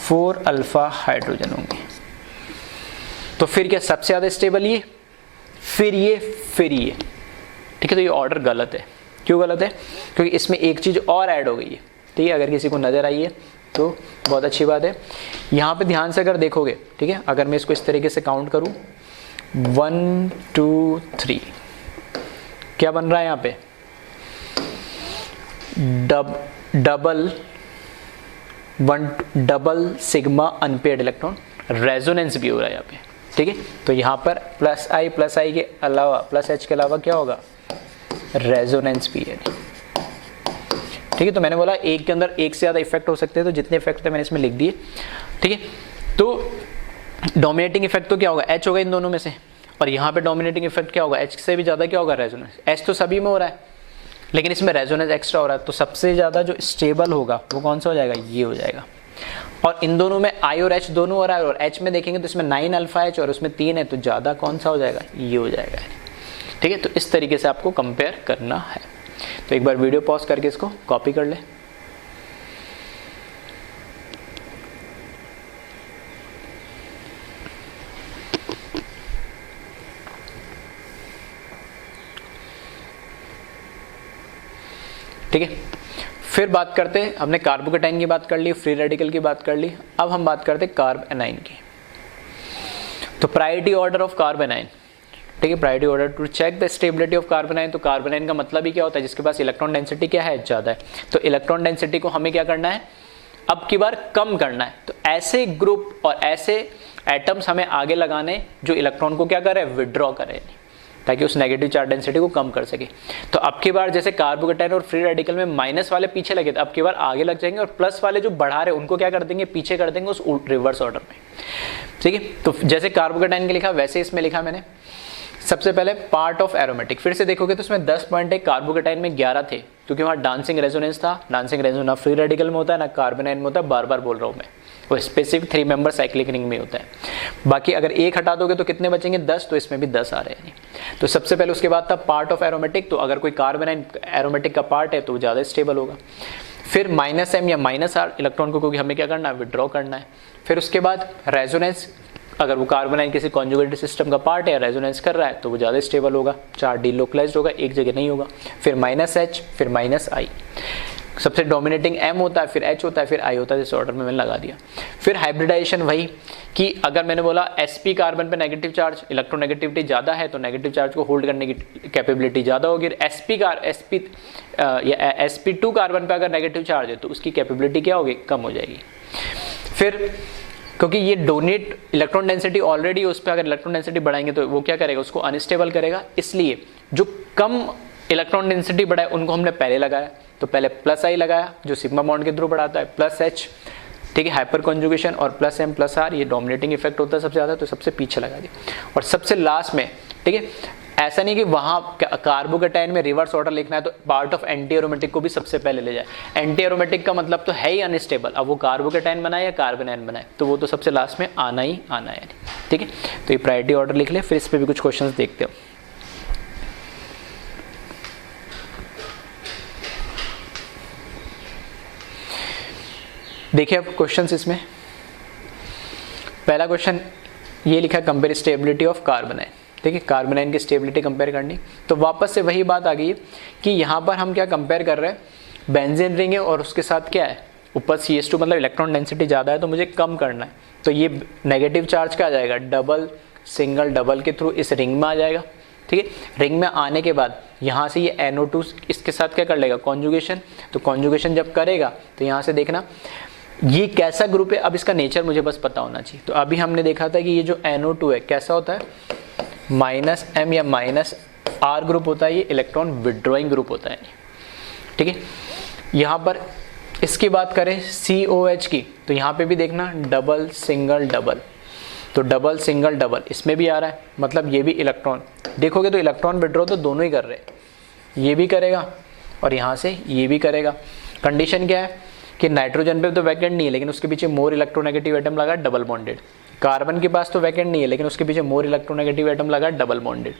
4 अल्फा हाइड्रोजन होंगे। तो फिर क्या सबसे ज़्यादा स्टेबल ये, फिर ये, फिर ये। ठीक है, तो ये ऑर्डर गलत है। क्यों गलत है, क्योंकि इसमें एक चीज़ और ऐड हो गई है। ठीक है, अगर किसी को नज़र आई है तो बहुत अच्छी बात है। यहाँ पे ध्यान से अगर देखोगे, ठीक है, अगर मैं इसको इस तरीके से काउंट करूँ 1 2 3, क्या बन रहा है यहाँ पे, double sigma unpaired electron, resonance भी हो रहा है यहाँ पे। ठीक है, तो यहाँ पर प्लस आई के अलावा, प्लस एच के अलावा क्या होगा, रेजोनेंस भी है। ठीक है, तो मैंने बोला एक के अंदर एक से ज़्यादा इफेक्ट हो सकते हैं, तो जितने इफेक्ट थे मैंने इसमें लिख दिए। ठीक है, तो डोमिनेटिंग इफेक्ट तो क्या होगा, एच होगा इन दोनों में से, और यहाँ पे डोमिनेटिंग इफेक्ट क्या होगा, एच से भी ज़्यादा क्या होगा, रेजोनेंस। एच तो सभी में हो रहा है लेकिन इसमें रेजोनेंस एक्स्ट्रा हो रहा है, तो सबसे ज़्यादा जो स्टेबल होगा वो कौन सा हो जाएगा, ये हो जाएगा। और इन दोनों में आई और एच दोनों हो रहा है, और एच में देखेंगे तो इसमें 9 अल्फा एच और उसमें 3 है, तो ज़्यादा कौन सा हो जाएगा, ये हो जाएगा। ठीक है, तो इस तरीके से आपको कंपेयर करना है। तो एक बार वीडियो पॉज करके इसको कॉपी कर ले। ठीक है। फिर बात करते हैं, हमने कार्बोकेटाइन की बात कर ली, फ्री रेडिकल की बात कर ली, अब हम बात करते हैं कार्बोनाइन की। तो प्रायोरिटी ऑर्डर ऑफ कार्बोनाइन, ठीक है, priority order to check the stability of carbanion. तो कार्बोनाइन का मतलब ही क्या होता है, जिसके पास इलेक्ट्रॉन डेंसिटी क्या है, ज़्यादा है। तो इलेक्ट्रॉन डेंसिटी को हमें क्या करना है, अब की बार कम करना है। तो ऐसे ग्रुप और ऐसे एटम्स हमें आगे लगाने जो इलेक्ट्रॉन को क्या करे, विड्रॉ करे, ताकि उस नेगेटिव चार्ज डेंसिटी को कम कर सके। तो अब की बार जैसे कार्बोकेटाइन और फ्री रेडिकल में माइनस वाले पीछे लगे थे, अब की बार आगे लग जाएंगे, और प्लस वाले जो बढ़ा रहे उनको क्या कर देंगे, पीछे कर देंगे उस रिवर्स ऑर्डर में। ठीक है, तो जैसे कार्बोकेटाइन के लिखा वैसे इसमें लिखा मैंने। सबसे पहले पार्ट ऑफ एरोमेटिक, फिर से देखोगे तो उसमें 10 पॉइंट है, कार्बोकेटाइन में 11 थे, क्योंकि वहाँ डांसिंग रेजोनेंस था। डांसिंग रेजोनेंस ना फ्री रेडिकल में होता है ना कार्बोनाइन में होता है, बार बार बोल रहा हूँ मैं, वो स्पेसिफिक 3 मेंबर साइक्लिक रिंग में होता है। बाकी अगर एक हटा दोगे तो कितने बचेंगे, 10, तो इसमें भी 10 आ रहे हैं। तो सबसे पहले उसके बाद था पार्ट ऑफ एरोमेटिक, तो अगर कोई कार्बोनाइन एरोमेटिक का पार्ट है तो वो ज़्यादा स्टेबल होगा। फिर -m या -r इलेक्ट्रॉन को, क्योंकि हमें क्या करना है, विड्रॉ करना है। फिर उसके बाद रेजोनेंस, अगर वो कार्बोनाइन किसी कॉन्जुगेटेड सिस्टम का पार्ट है, रेजोनेंस कर रहा है, तो वो ज़्यादा स्टेबल होगा, चार्ज डिलोकलाइज्ड होगा, एक जगह नहीं होगा। फिर -h, फिर -i, सबसे डोमिनेटिंग m होता है, फिर h होता है, फिर i होता है, जिस ऑर्डर में मैंने लगा दिया। फिर हाइब्रिडाइजेशन वही कि अगर मैंने बोला sp कार्बन पे नेगेटिव चार्ज, इलेक्ट्रोनेगेटिविटी ज़्यादा है, तो नेगेटिव चार्ज को होल्ड करने की कैपेबिलिटी ज़्यादा होगी। sp2 कार्बन पे अगर नेगेटिव चार्ज है तो उसकी कैपेबिलिटी क्या होगी, कम हो जाएगी। फिर क्योंकि ये डोनेट इलेक्ट्रॉन डेंसिटी ऑलरेडी उस पर, अगर इलेक्ट्रॉन डेंसिटी बढ़ाएंगे तो वो क्या करेगा, उसको अनस्टेबल करेगा। इसलिए जो कम इलेक्ट्रॉन डेंसिटी बढ़ाए उनको हमने पहले लगाया, तो पहले +i लगाया जो सिग्मा बॉन्ड के थ्रू बढ़ाता है, +h, ठीक है, हाइपर कॉन्जुगेशन, और +m+r ये डोमिनेटिंग इफेक्ट होता है सबसे ज़्यादा, तो सबसे पीछे लगा दिया। और सबसे लास्ट में, ठीक है, ऐसा नहीं कि वहाँ कार्बोकेटाइन में रिवर्स ऑर्डर लिखना है तो पार्ट ऑफ एंटी एरोमेटिक को भी सबसे पहले ले जाए। एंटी एरोमेटिक का मतलब तो है ही अनस्टेबल, अब वो कार्बोकेटाइन बनाए या कार्बोनाइन बनाए, तो वो तो सबसे लास्ट में आना ही आना है। ठीक है, तो ये प्रायोरिटी ऑर्डर लिख ले, फिर इस पर भी कुछ क्वेश्चंस देखते हो। देखिए अब क्वेश्चंस इसमें, पहला क्वेश्चन ये लिखा है, कंपेयर स्टेबिलिटी ऑफ कार्बोनाइन। ठीक है, कार्बोनाइन की स्टेबिलिटी कंपेयर करनी, तो वापस से वही बात आ गई कि यहाँ पर हम क्या कंपेयर कर रहे हैं, बेंजीन रिंग है और उसके साथ क्या है, ऊपर CH2 मतलब इलेक्ट्रॉन डेंसिटी ज़्यादा है, तो मुझे कम करना है। तो ये नेगेटिव चार्ज क्या आ जाएगा, डबल सिंगल डबल के थ्रू इस रिंग में आ जाएगा। ठीक है, रिंग में आने के बाद यहाँ से ये NO2 इसके साथ क्या कर लेगा, कॉन्जुगेशन। तो कॉन्जुगेशन जब करेगा तो यहाँ से देखना ये कैसा ग्रुप है, अब इसका नेचर मुझे बस पता होना चाहिए। तो अभी हमने देखा था कि ये जो NO2 है कैसा होता है, -m या -r ग्रुप होता है, ये इलेक्ट्रॉन विड्रॉइंग ग्रुप होता है। ठीक है, यहाँ पर इसकी बात करें COH की, तो यहाँ पे भी देखना डबल सिंगल डबल, तो डबल सिंगल डबल इसमें भी आ रहा है, मतलब ये भी इलेक्ट्रॉन, देखोगे तो इलेक्ट्रॉन विड्रॉ तो दोनों ही कर रहे हैं, ये भी करेगा और यहाँ से ये भी करेगा। कंडीशन क्या है कि नाइट्रोजन पे तो वैकेंट नहीं है, लेकिन उसके पीछे मोर इलेक्ट्रोनेगेटिव एटम लगा डबल बॉन्डेड। कार्बन के पास तो वैकेंट नहीं है, लेकिन उसके पीछे मोर इलेक्ट्रोनेगेटिव एटम लगा डबल बॉन्डेड।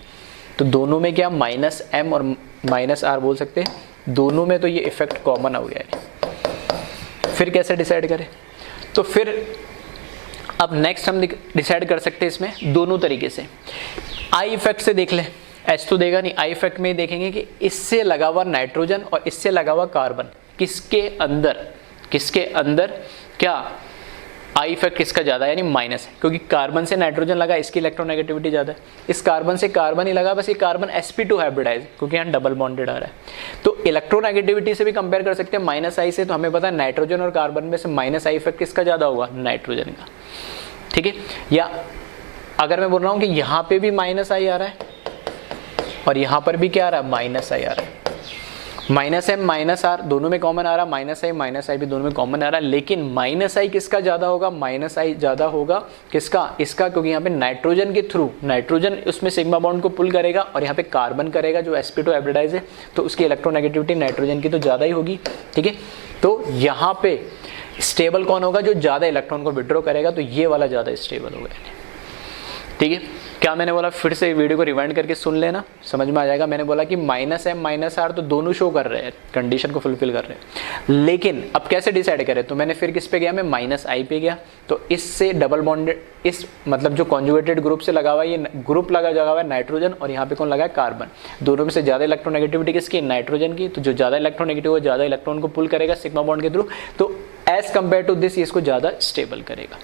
तो दोनों में क्या -m और -r बोल सकते हैं, दोनों में तो ये इफेक्ट कॉमन हो गया है। फिर कैसे डिसाइड करें, तो फिर अब नेक्स्ट हम डिसाइड कर सकते हैं इसमें दोनों तरीके से। आई इफेक्ट से देख लें, H तो देगा नहीं, आई इफेक्ट में देखेंगे कि इससे लगा हुआ नाइट्रोजन और इससे लगा हुआ कार्बन किसके अंदर क्या आई इफेक्ट किसका ज़्यादा है, यानी माइनस है, क्योंकि कार्बन से नाइट्रोजन लगा, इसकी इलेक्ट्रोनेगेटिविटी ज़्यादा है। इस कार्बन से कार्बन ही लगा, बस ये कार्बन sp2 हाइब्रिडाइज, क्योंकि यहाँ डबल बॉन्डेड आ रहा है। तो इलेक्ट्रोनेगेटिविटी से भी कंपेयर कर सकते हैं -i से, तो हमें पता है नाइट्रोजन और कार्बन में से -i इफेक्ट किसका ज़्यादा होगा, नाइट्रोजन का। ठीक है, या अगर मैं बोल रहा हूँ कि यहाँ पे भी -i आ रहा है और यहाँ पर भी क्या आ रहा है, -i आ रहा है, -m -r दोनों में कॉमन आ रहा है, -i भी दोनों में कॉमन आ रहा है, लेकिन -i किसका ज़्यादा होगा, -i ज़्यादा होगा किसका, इसका, क्योंकि यहाँ पे नाइट्रोजन के थ्रू नाइट्रोजन उसमें सिग्मा बॉन्ड को पुल करेगा और यहाँ पे कार्बन करेगा जो sp2 हाइब्रिडाइज है, तो उसकी इलेक्ट्रोनेगेटिविटी नाइट्रोजन की तो ज़्यादा ही होगी। ठीक है, तो यहाँ पे स्टेबल कौन होगा, जो ज़्यादा इलेक्ट्रॉन को विड्रॉ करेगा, तो ये वाला ज़्यादा स्टेबल होगा। ठीक है, क्या मैंने बोला, फिर से वीडियो को रिवाइंड करके सुन लेना, समझ में आ जाएगा। मैंने बोला कि -M -R तो दोनों शो कर रहे हैं, कंडीशन को फुलफिल कर रहे हैं, लेकिन अब कैसे डिसाइड करें, तो मैंने फिर किस पे गया, मैं -I पे गया। तो इससे डबल बॉन्डेड, इस मतलब जो कॉन्जुगेटेड ग्रुप से लगा हुआ है, ये ग्रुप लगा हुआ है नाइट्रोजन, और यहाँ पे कौन लगा है, कार्बन। दोनों में से ज़्यादा इलेक्ट्रोनेगेटिविटी किसकी, नाइट्रोजन की। तो जो ज़्यादा इलेक्ट्रोनेगेटिव हो, ज़्यादा इलेक्ट्रॉन को पुल करेगा सिग्मा बॉन्ड के थ्रू, तो एज कम्पेयर टू दिस इसको ज़्यादा स्टेबल करेगा।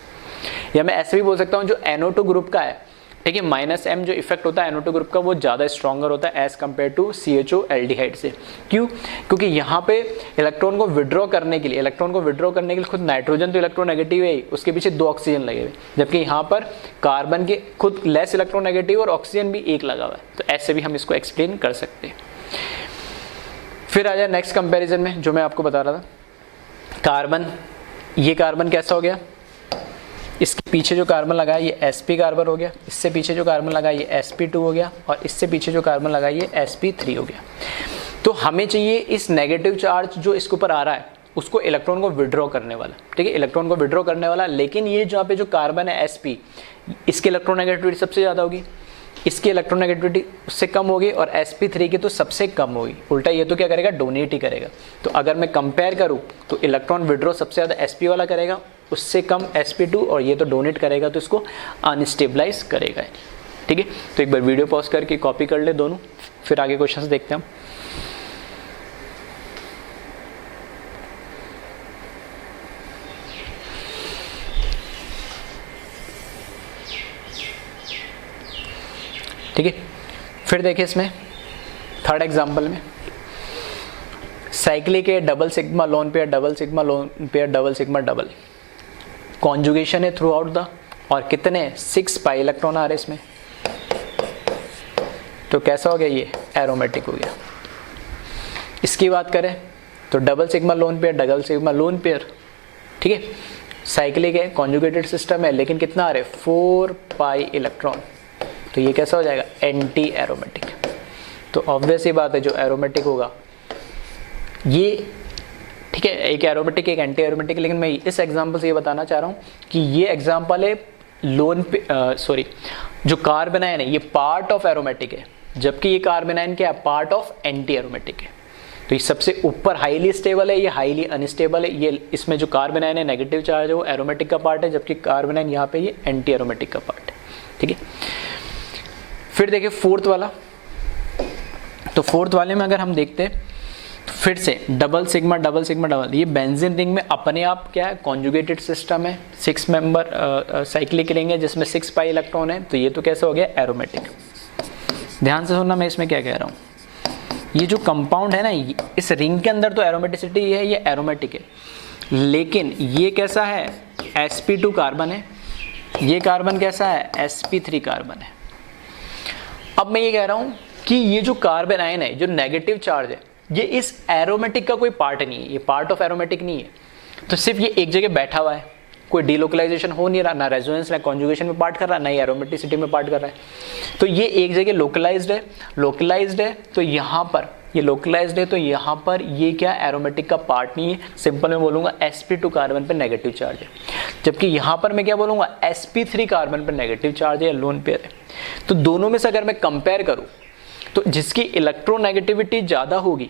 या मैं ऐसे भी बोल सकता हूँ, जो NO2 ग्रुप का है, ठीक है, -M जो इफेक्ट होता है NO2 ग्रुप का, वो ज़्यादा स्ट्रॉन्गर होता है as compare to CHO aldehyde से। क्यों? क्योंकि यहाँ पे इलेक्ट्रॉन को विड्रॉ करने के लिए, खुद नाइट्रोजन तो इलेक्ट्रोनेगेटिव है, उसके पीछे 2 ऑक्सीजन लगे हुए, जबकि यहाँ पर कार्बन के खुद लेस इलेक्ट्रोनेगेटिव और ऑक्सीजन भी 1 लगा हुआ है। तो ऐसे भी हम इसको एक्सप्लेन कर सकते हैं। फिर आ जाए नेक्स्ट कंपेरिजन में, जो मैं आपको बता रहा था, कार्बन, ये कार्बन कैसा हो गया, इसके पीछे जो कार्बन लगा है ये sp कार्बन हो गया, इससे पीछे जो कार्बन लगा है ये sp2 हो गया, और इससे पीछे जो कार्बन लगा है ये sp3 हो गया। तो हमें चाहिए इस नेगेटिव चार्ज जो इसके ऊपर आ रहा है, उसको इलेक्ट्रॉन को विड्रॉ करने वाला, ठीक है, इलेक्ट्रॉन को विड्रॉ करने वाला। लेकिन ये जहाँ पे जो कार्बन है sp, इसकी इलेक्ट्रोनेगेटिविटी सबसे ज़्यादा होगी, इसकी इलेक्ट्रोनेगेटिविटी उससे कम होगी, और sp3 की तो सबसे कम होगी। उल्टा ये तो क्या करेगा, डोनेट ही करेगा। तो अगर मैं कंपेयर करूँ तो इलेक्ट्रॉन विड्रॉ सबसे ज़्यादा sp वाला करेगा, उससे कम sp2, और ये तो डोनेट करेगा, तो इसको अनस्टेबलाइज करेगा। ठीक है, तो एक बार वीडियो पॉज करके कॉपी कर ले दोनों, फिर आगे क्वेश्चंस देखते हैं हम। ठीक है, फिर देखिए इसमें थर्ड एग्जांपल में, साइक्लिक है, double sigma lone pair, double sigma lone pair, double sigma double, conjugation है थ्रू आउट द, और कितने 6 पाई इलेक्ट्रॉन आ रहे इसमें। तो कैसा हो गया, ये एरोमेटिक हो गया। इसकी बात करें तो double sigma lone pair, double sigma lone pair, ठीक है, साइक्लिक है, कॉन्जुगेटेड सिस्टम है, लेकिन कितना आ रहे, 4 पाई इलेक्ट्रॉन। तो ये कैसा हो जाएगा, एंटी एरोमेटिक। तो ऑब्वियस ही बात है, जो एरोमेटिक होगा ये, ठीक है, एक एरोमेटिक एक एंटी एरोमेटिक। लेकिन मैं इस एग्जांपल से ये बताना चाह रहा हूँ कि ये एग्जांपल है लोन सॉरी, जो कार्बन आयन है ये पार्ट ऑफ एरोमेटिक है, जबकि ये कार्बन आयन क्या है, पार्ट ऑफ एंटी एरोमेटिक है। तो ये सबसे ऊपर हाईली स्टेबल है, ये हाईली अनस्टेबल है। ये इसमें जो कार्बन आयन है नेगेटिव चार्ज है वो एरोमेटिक का पार्ट है, जबकि कार्बन आयन यहाँ पे ये एंटी एरोमेटिक का पार्ट है। ठीक है, फिर देखिए फोर्थ वाला। तो फोर्थ वाले में अगर हम देखते हैं तो फिर से double sigma double sigma double, ये बेंजीन रिंग में अपने आप क्या है, कॉन्जुगेटेड सिस्टम है, 6 मेंबर साइक्लिक रिंग है जिसमें 6 पाई इलेक्ट्रॉन है। तो ये तो कैसे हो गया, एरोमेटिक। ध्यान से सुनना मैं इसमें क्या कह रहा हूँ। ये जो कंपाउंड है ना, इस रिंग के अंदर तो एरोमेटिसिटी है, ये एरोमेटिक है, लेकिन ये कैसा है, sp2 कार्बन है, ये कार्बन कैसा है, sp3 कार्बन है। अब मैं ये कह रहा हूँ कि ये जो कार्बन आयन है, जो नेगेटिव चार्ज है, ये इस एरोमेटिक का कोई पार्ट नहीं है, ये पार्ट ऑफ एरोमेटिक नहीं है। तो सिर्फ ये एक जगह बैठा हुआ है, कोई डिलोकलाइजेशन हो नहीं रहा, ना रेजोनेंस ना कॉन्जुगेशन में पार्ट कर रहा है, ना ही एरोमेटिसिटी में पार्ट कर रहा है। तो ये एक जगह लोकलाइज्ड है, लोकलाइज्ड है, तो यहाँ पर ये लोकलाइज्ड है, तो यहाँ पर ये क्या, एरोमेटिक का पार्ट नहीं है। सिंपल में बोलूँगा sp2 कार्बन पर नेगेटिव चार्ज है, जबकि यहाँ पर मैं क्या बोलूँगा, sp3 कार्बन पर नेगेटिव चार्ज है, लोन पेयर है। तो दोनों में से अगर मैं कंपेयर करूँ तो जिसकी इलेक्ट्रोनेगेटिविटी ज़्यादा होगी,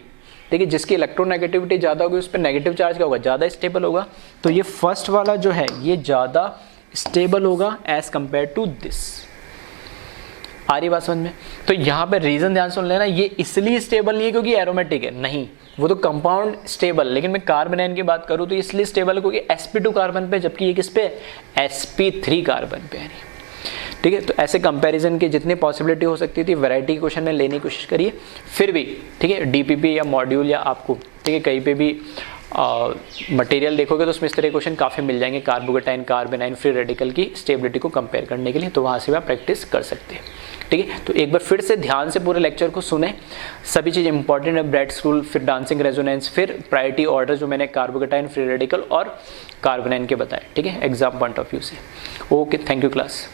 देखिए जिसकी इलेक्ट्रोनेगेटिविटी ज़्यादा होगी उस पर नेगेटिव चार्ज क्या होगा, ज़्यादा स्टेबल होगा। तो ये फर्स्ट वाला जो है ये ज़्यादा स्टेबल होगा एज कंपेयर टू दिस। आ रही बात समझ में। तो यहाँ पे रीज़न ध्यान सुन लेना, ये इसलिए स्टेबल नहीं है क्योंकि एरोमेटिक है, नहीं, वो तो कंपाउंड स्टेबल। लेकिन मैं कार्बन आयन की बात करूँ तो इसलिए स्टेबल है क्योंकि sp2 कार्बन पे, जबकि ये किस पे, sp3 कार्बन पे है। ठीक है, तो ऐसे कंपैरिजन की जितनी पॉसिबिलिटी हो सकती थी वैरायटी क्वेश्चन में लेने की कोशिश करिए। फिर भी ठीक है, डीपीपी या मॉड्यूल या आपको ठीक है कहीं पे भी मटेरियल देखोगे तो उसमें इस तरह के क्वेश्चन काफ़ी मिल जाएंगे, carbocation carbon ion free radical की स्टेबिलिटी को कंपेयर करने के लिए, तो वहाँ से भी आप प्रैक्टिस कर सकते हैं। ठीक है, तो एक बार फिर से ध्यान से पूरे लेक्चर को सुने, सभी चीज़ इंपॉर्टेंट है, ब्रेड स्कूल, फिर डांसिंग रेजोनेंस, फिर प्रायोरिटी ऑर्डर जो मैंने कार्बोकेटाइन फ्री रेडिकल और कार्बन आयन के बताए। ठीक है, एग्जाम पॉइंट ऑफ व्यू से। Okay, thank you class.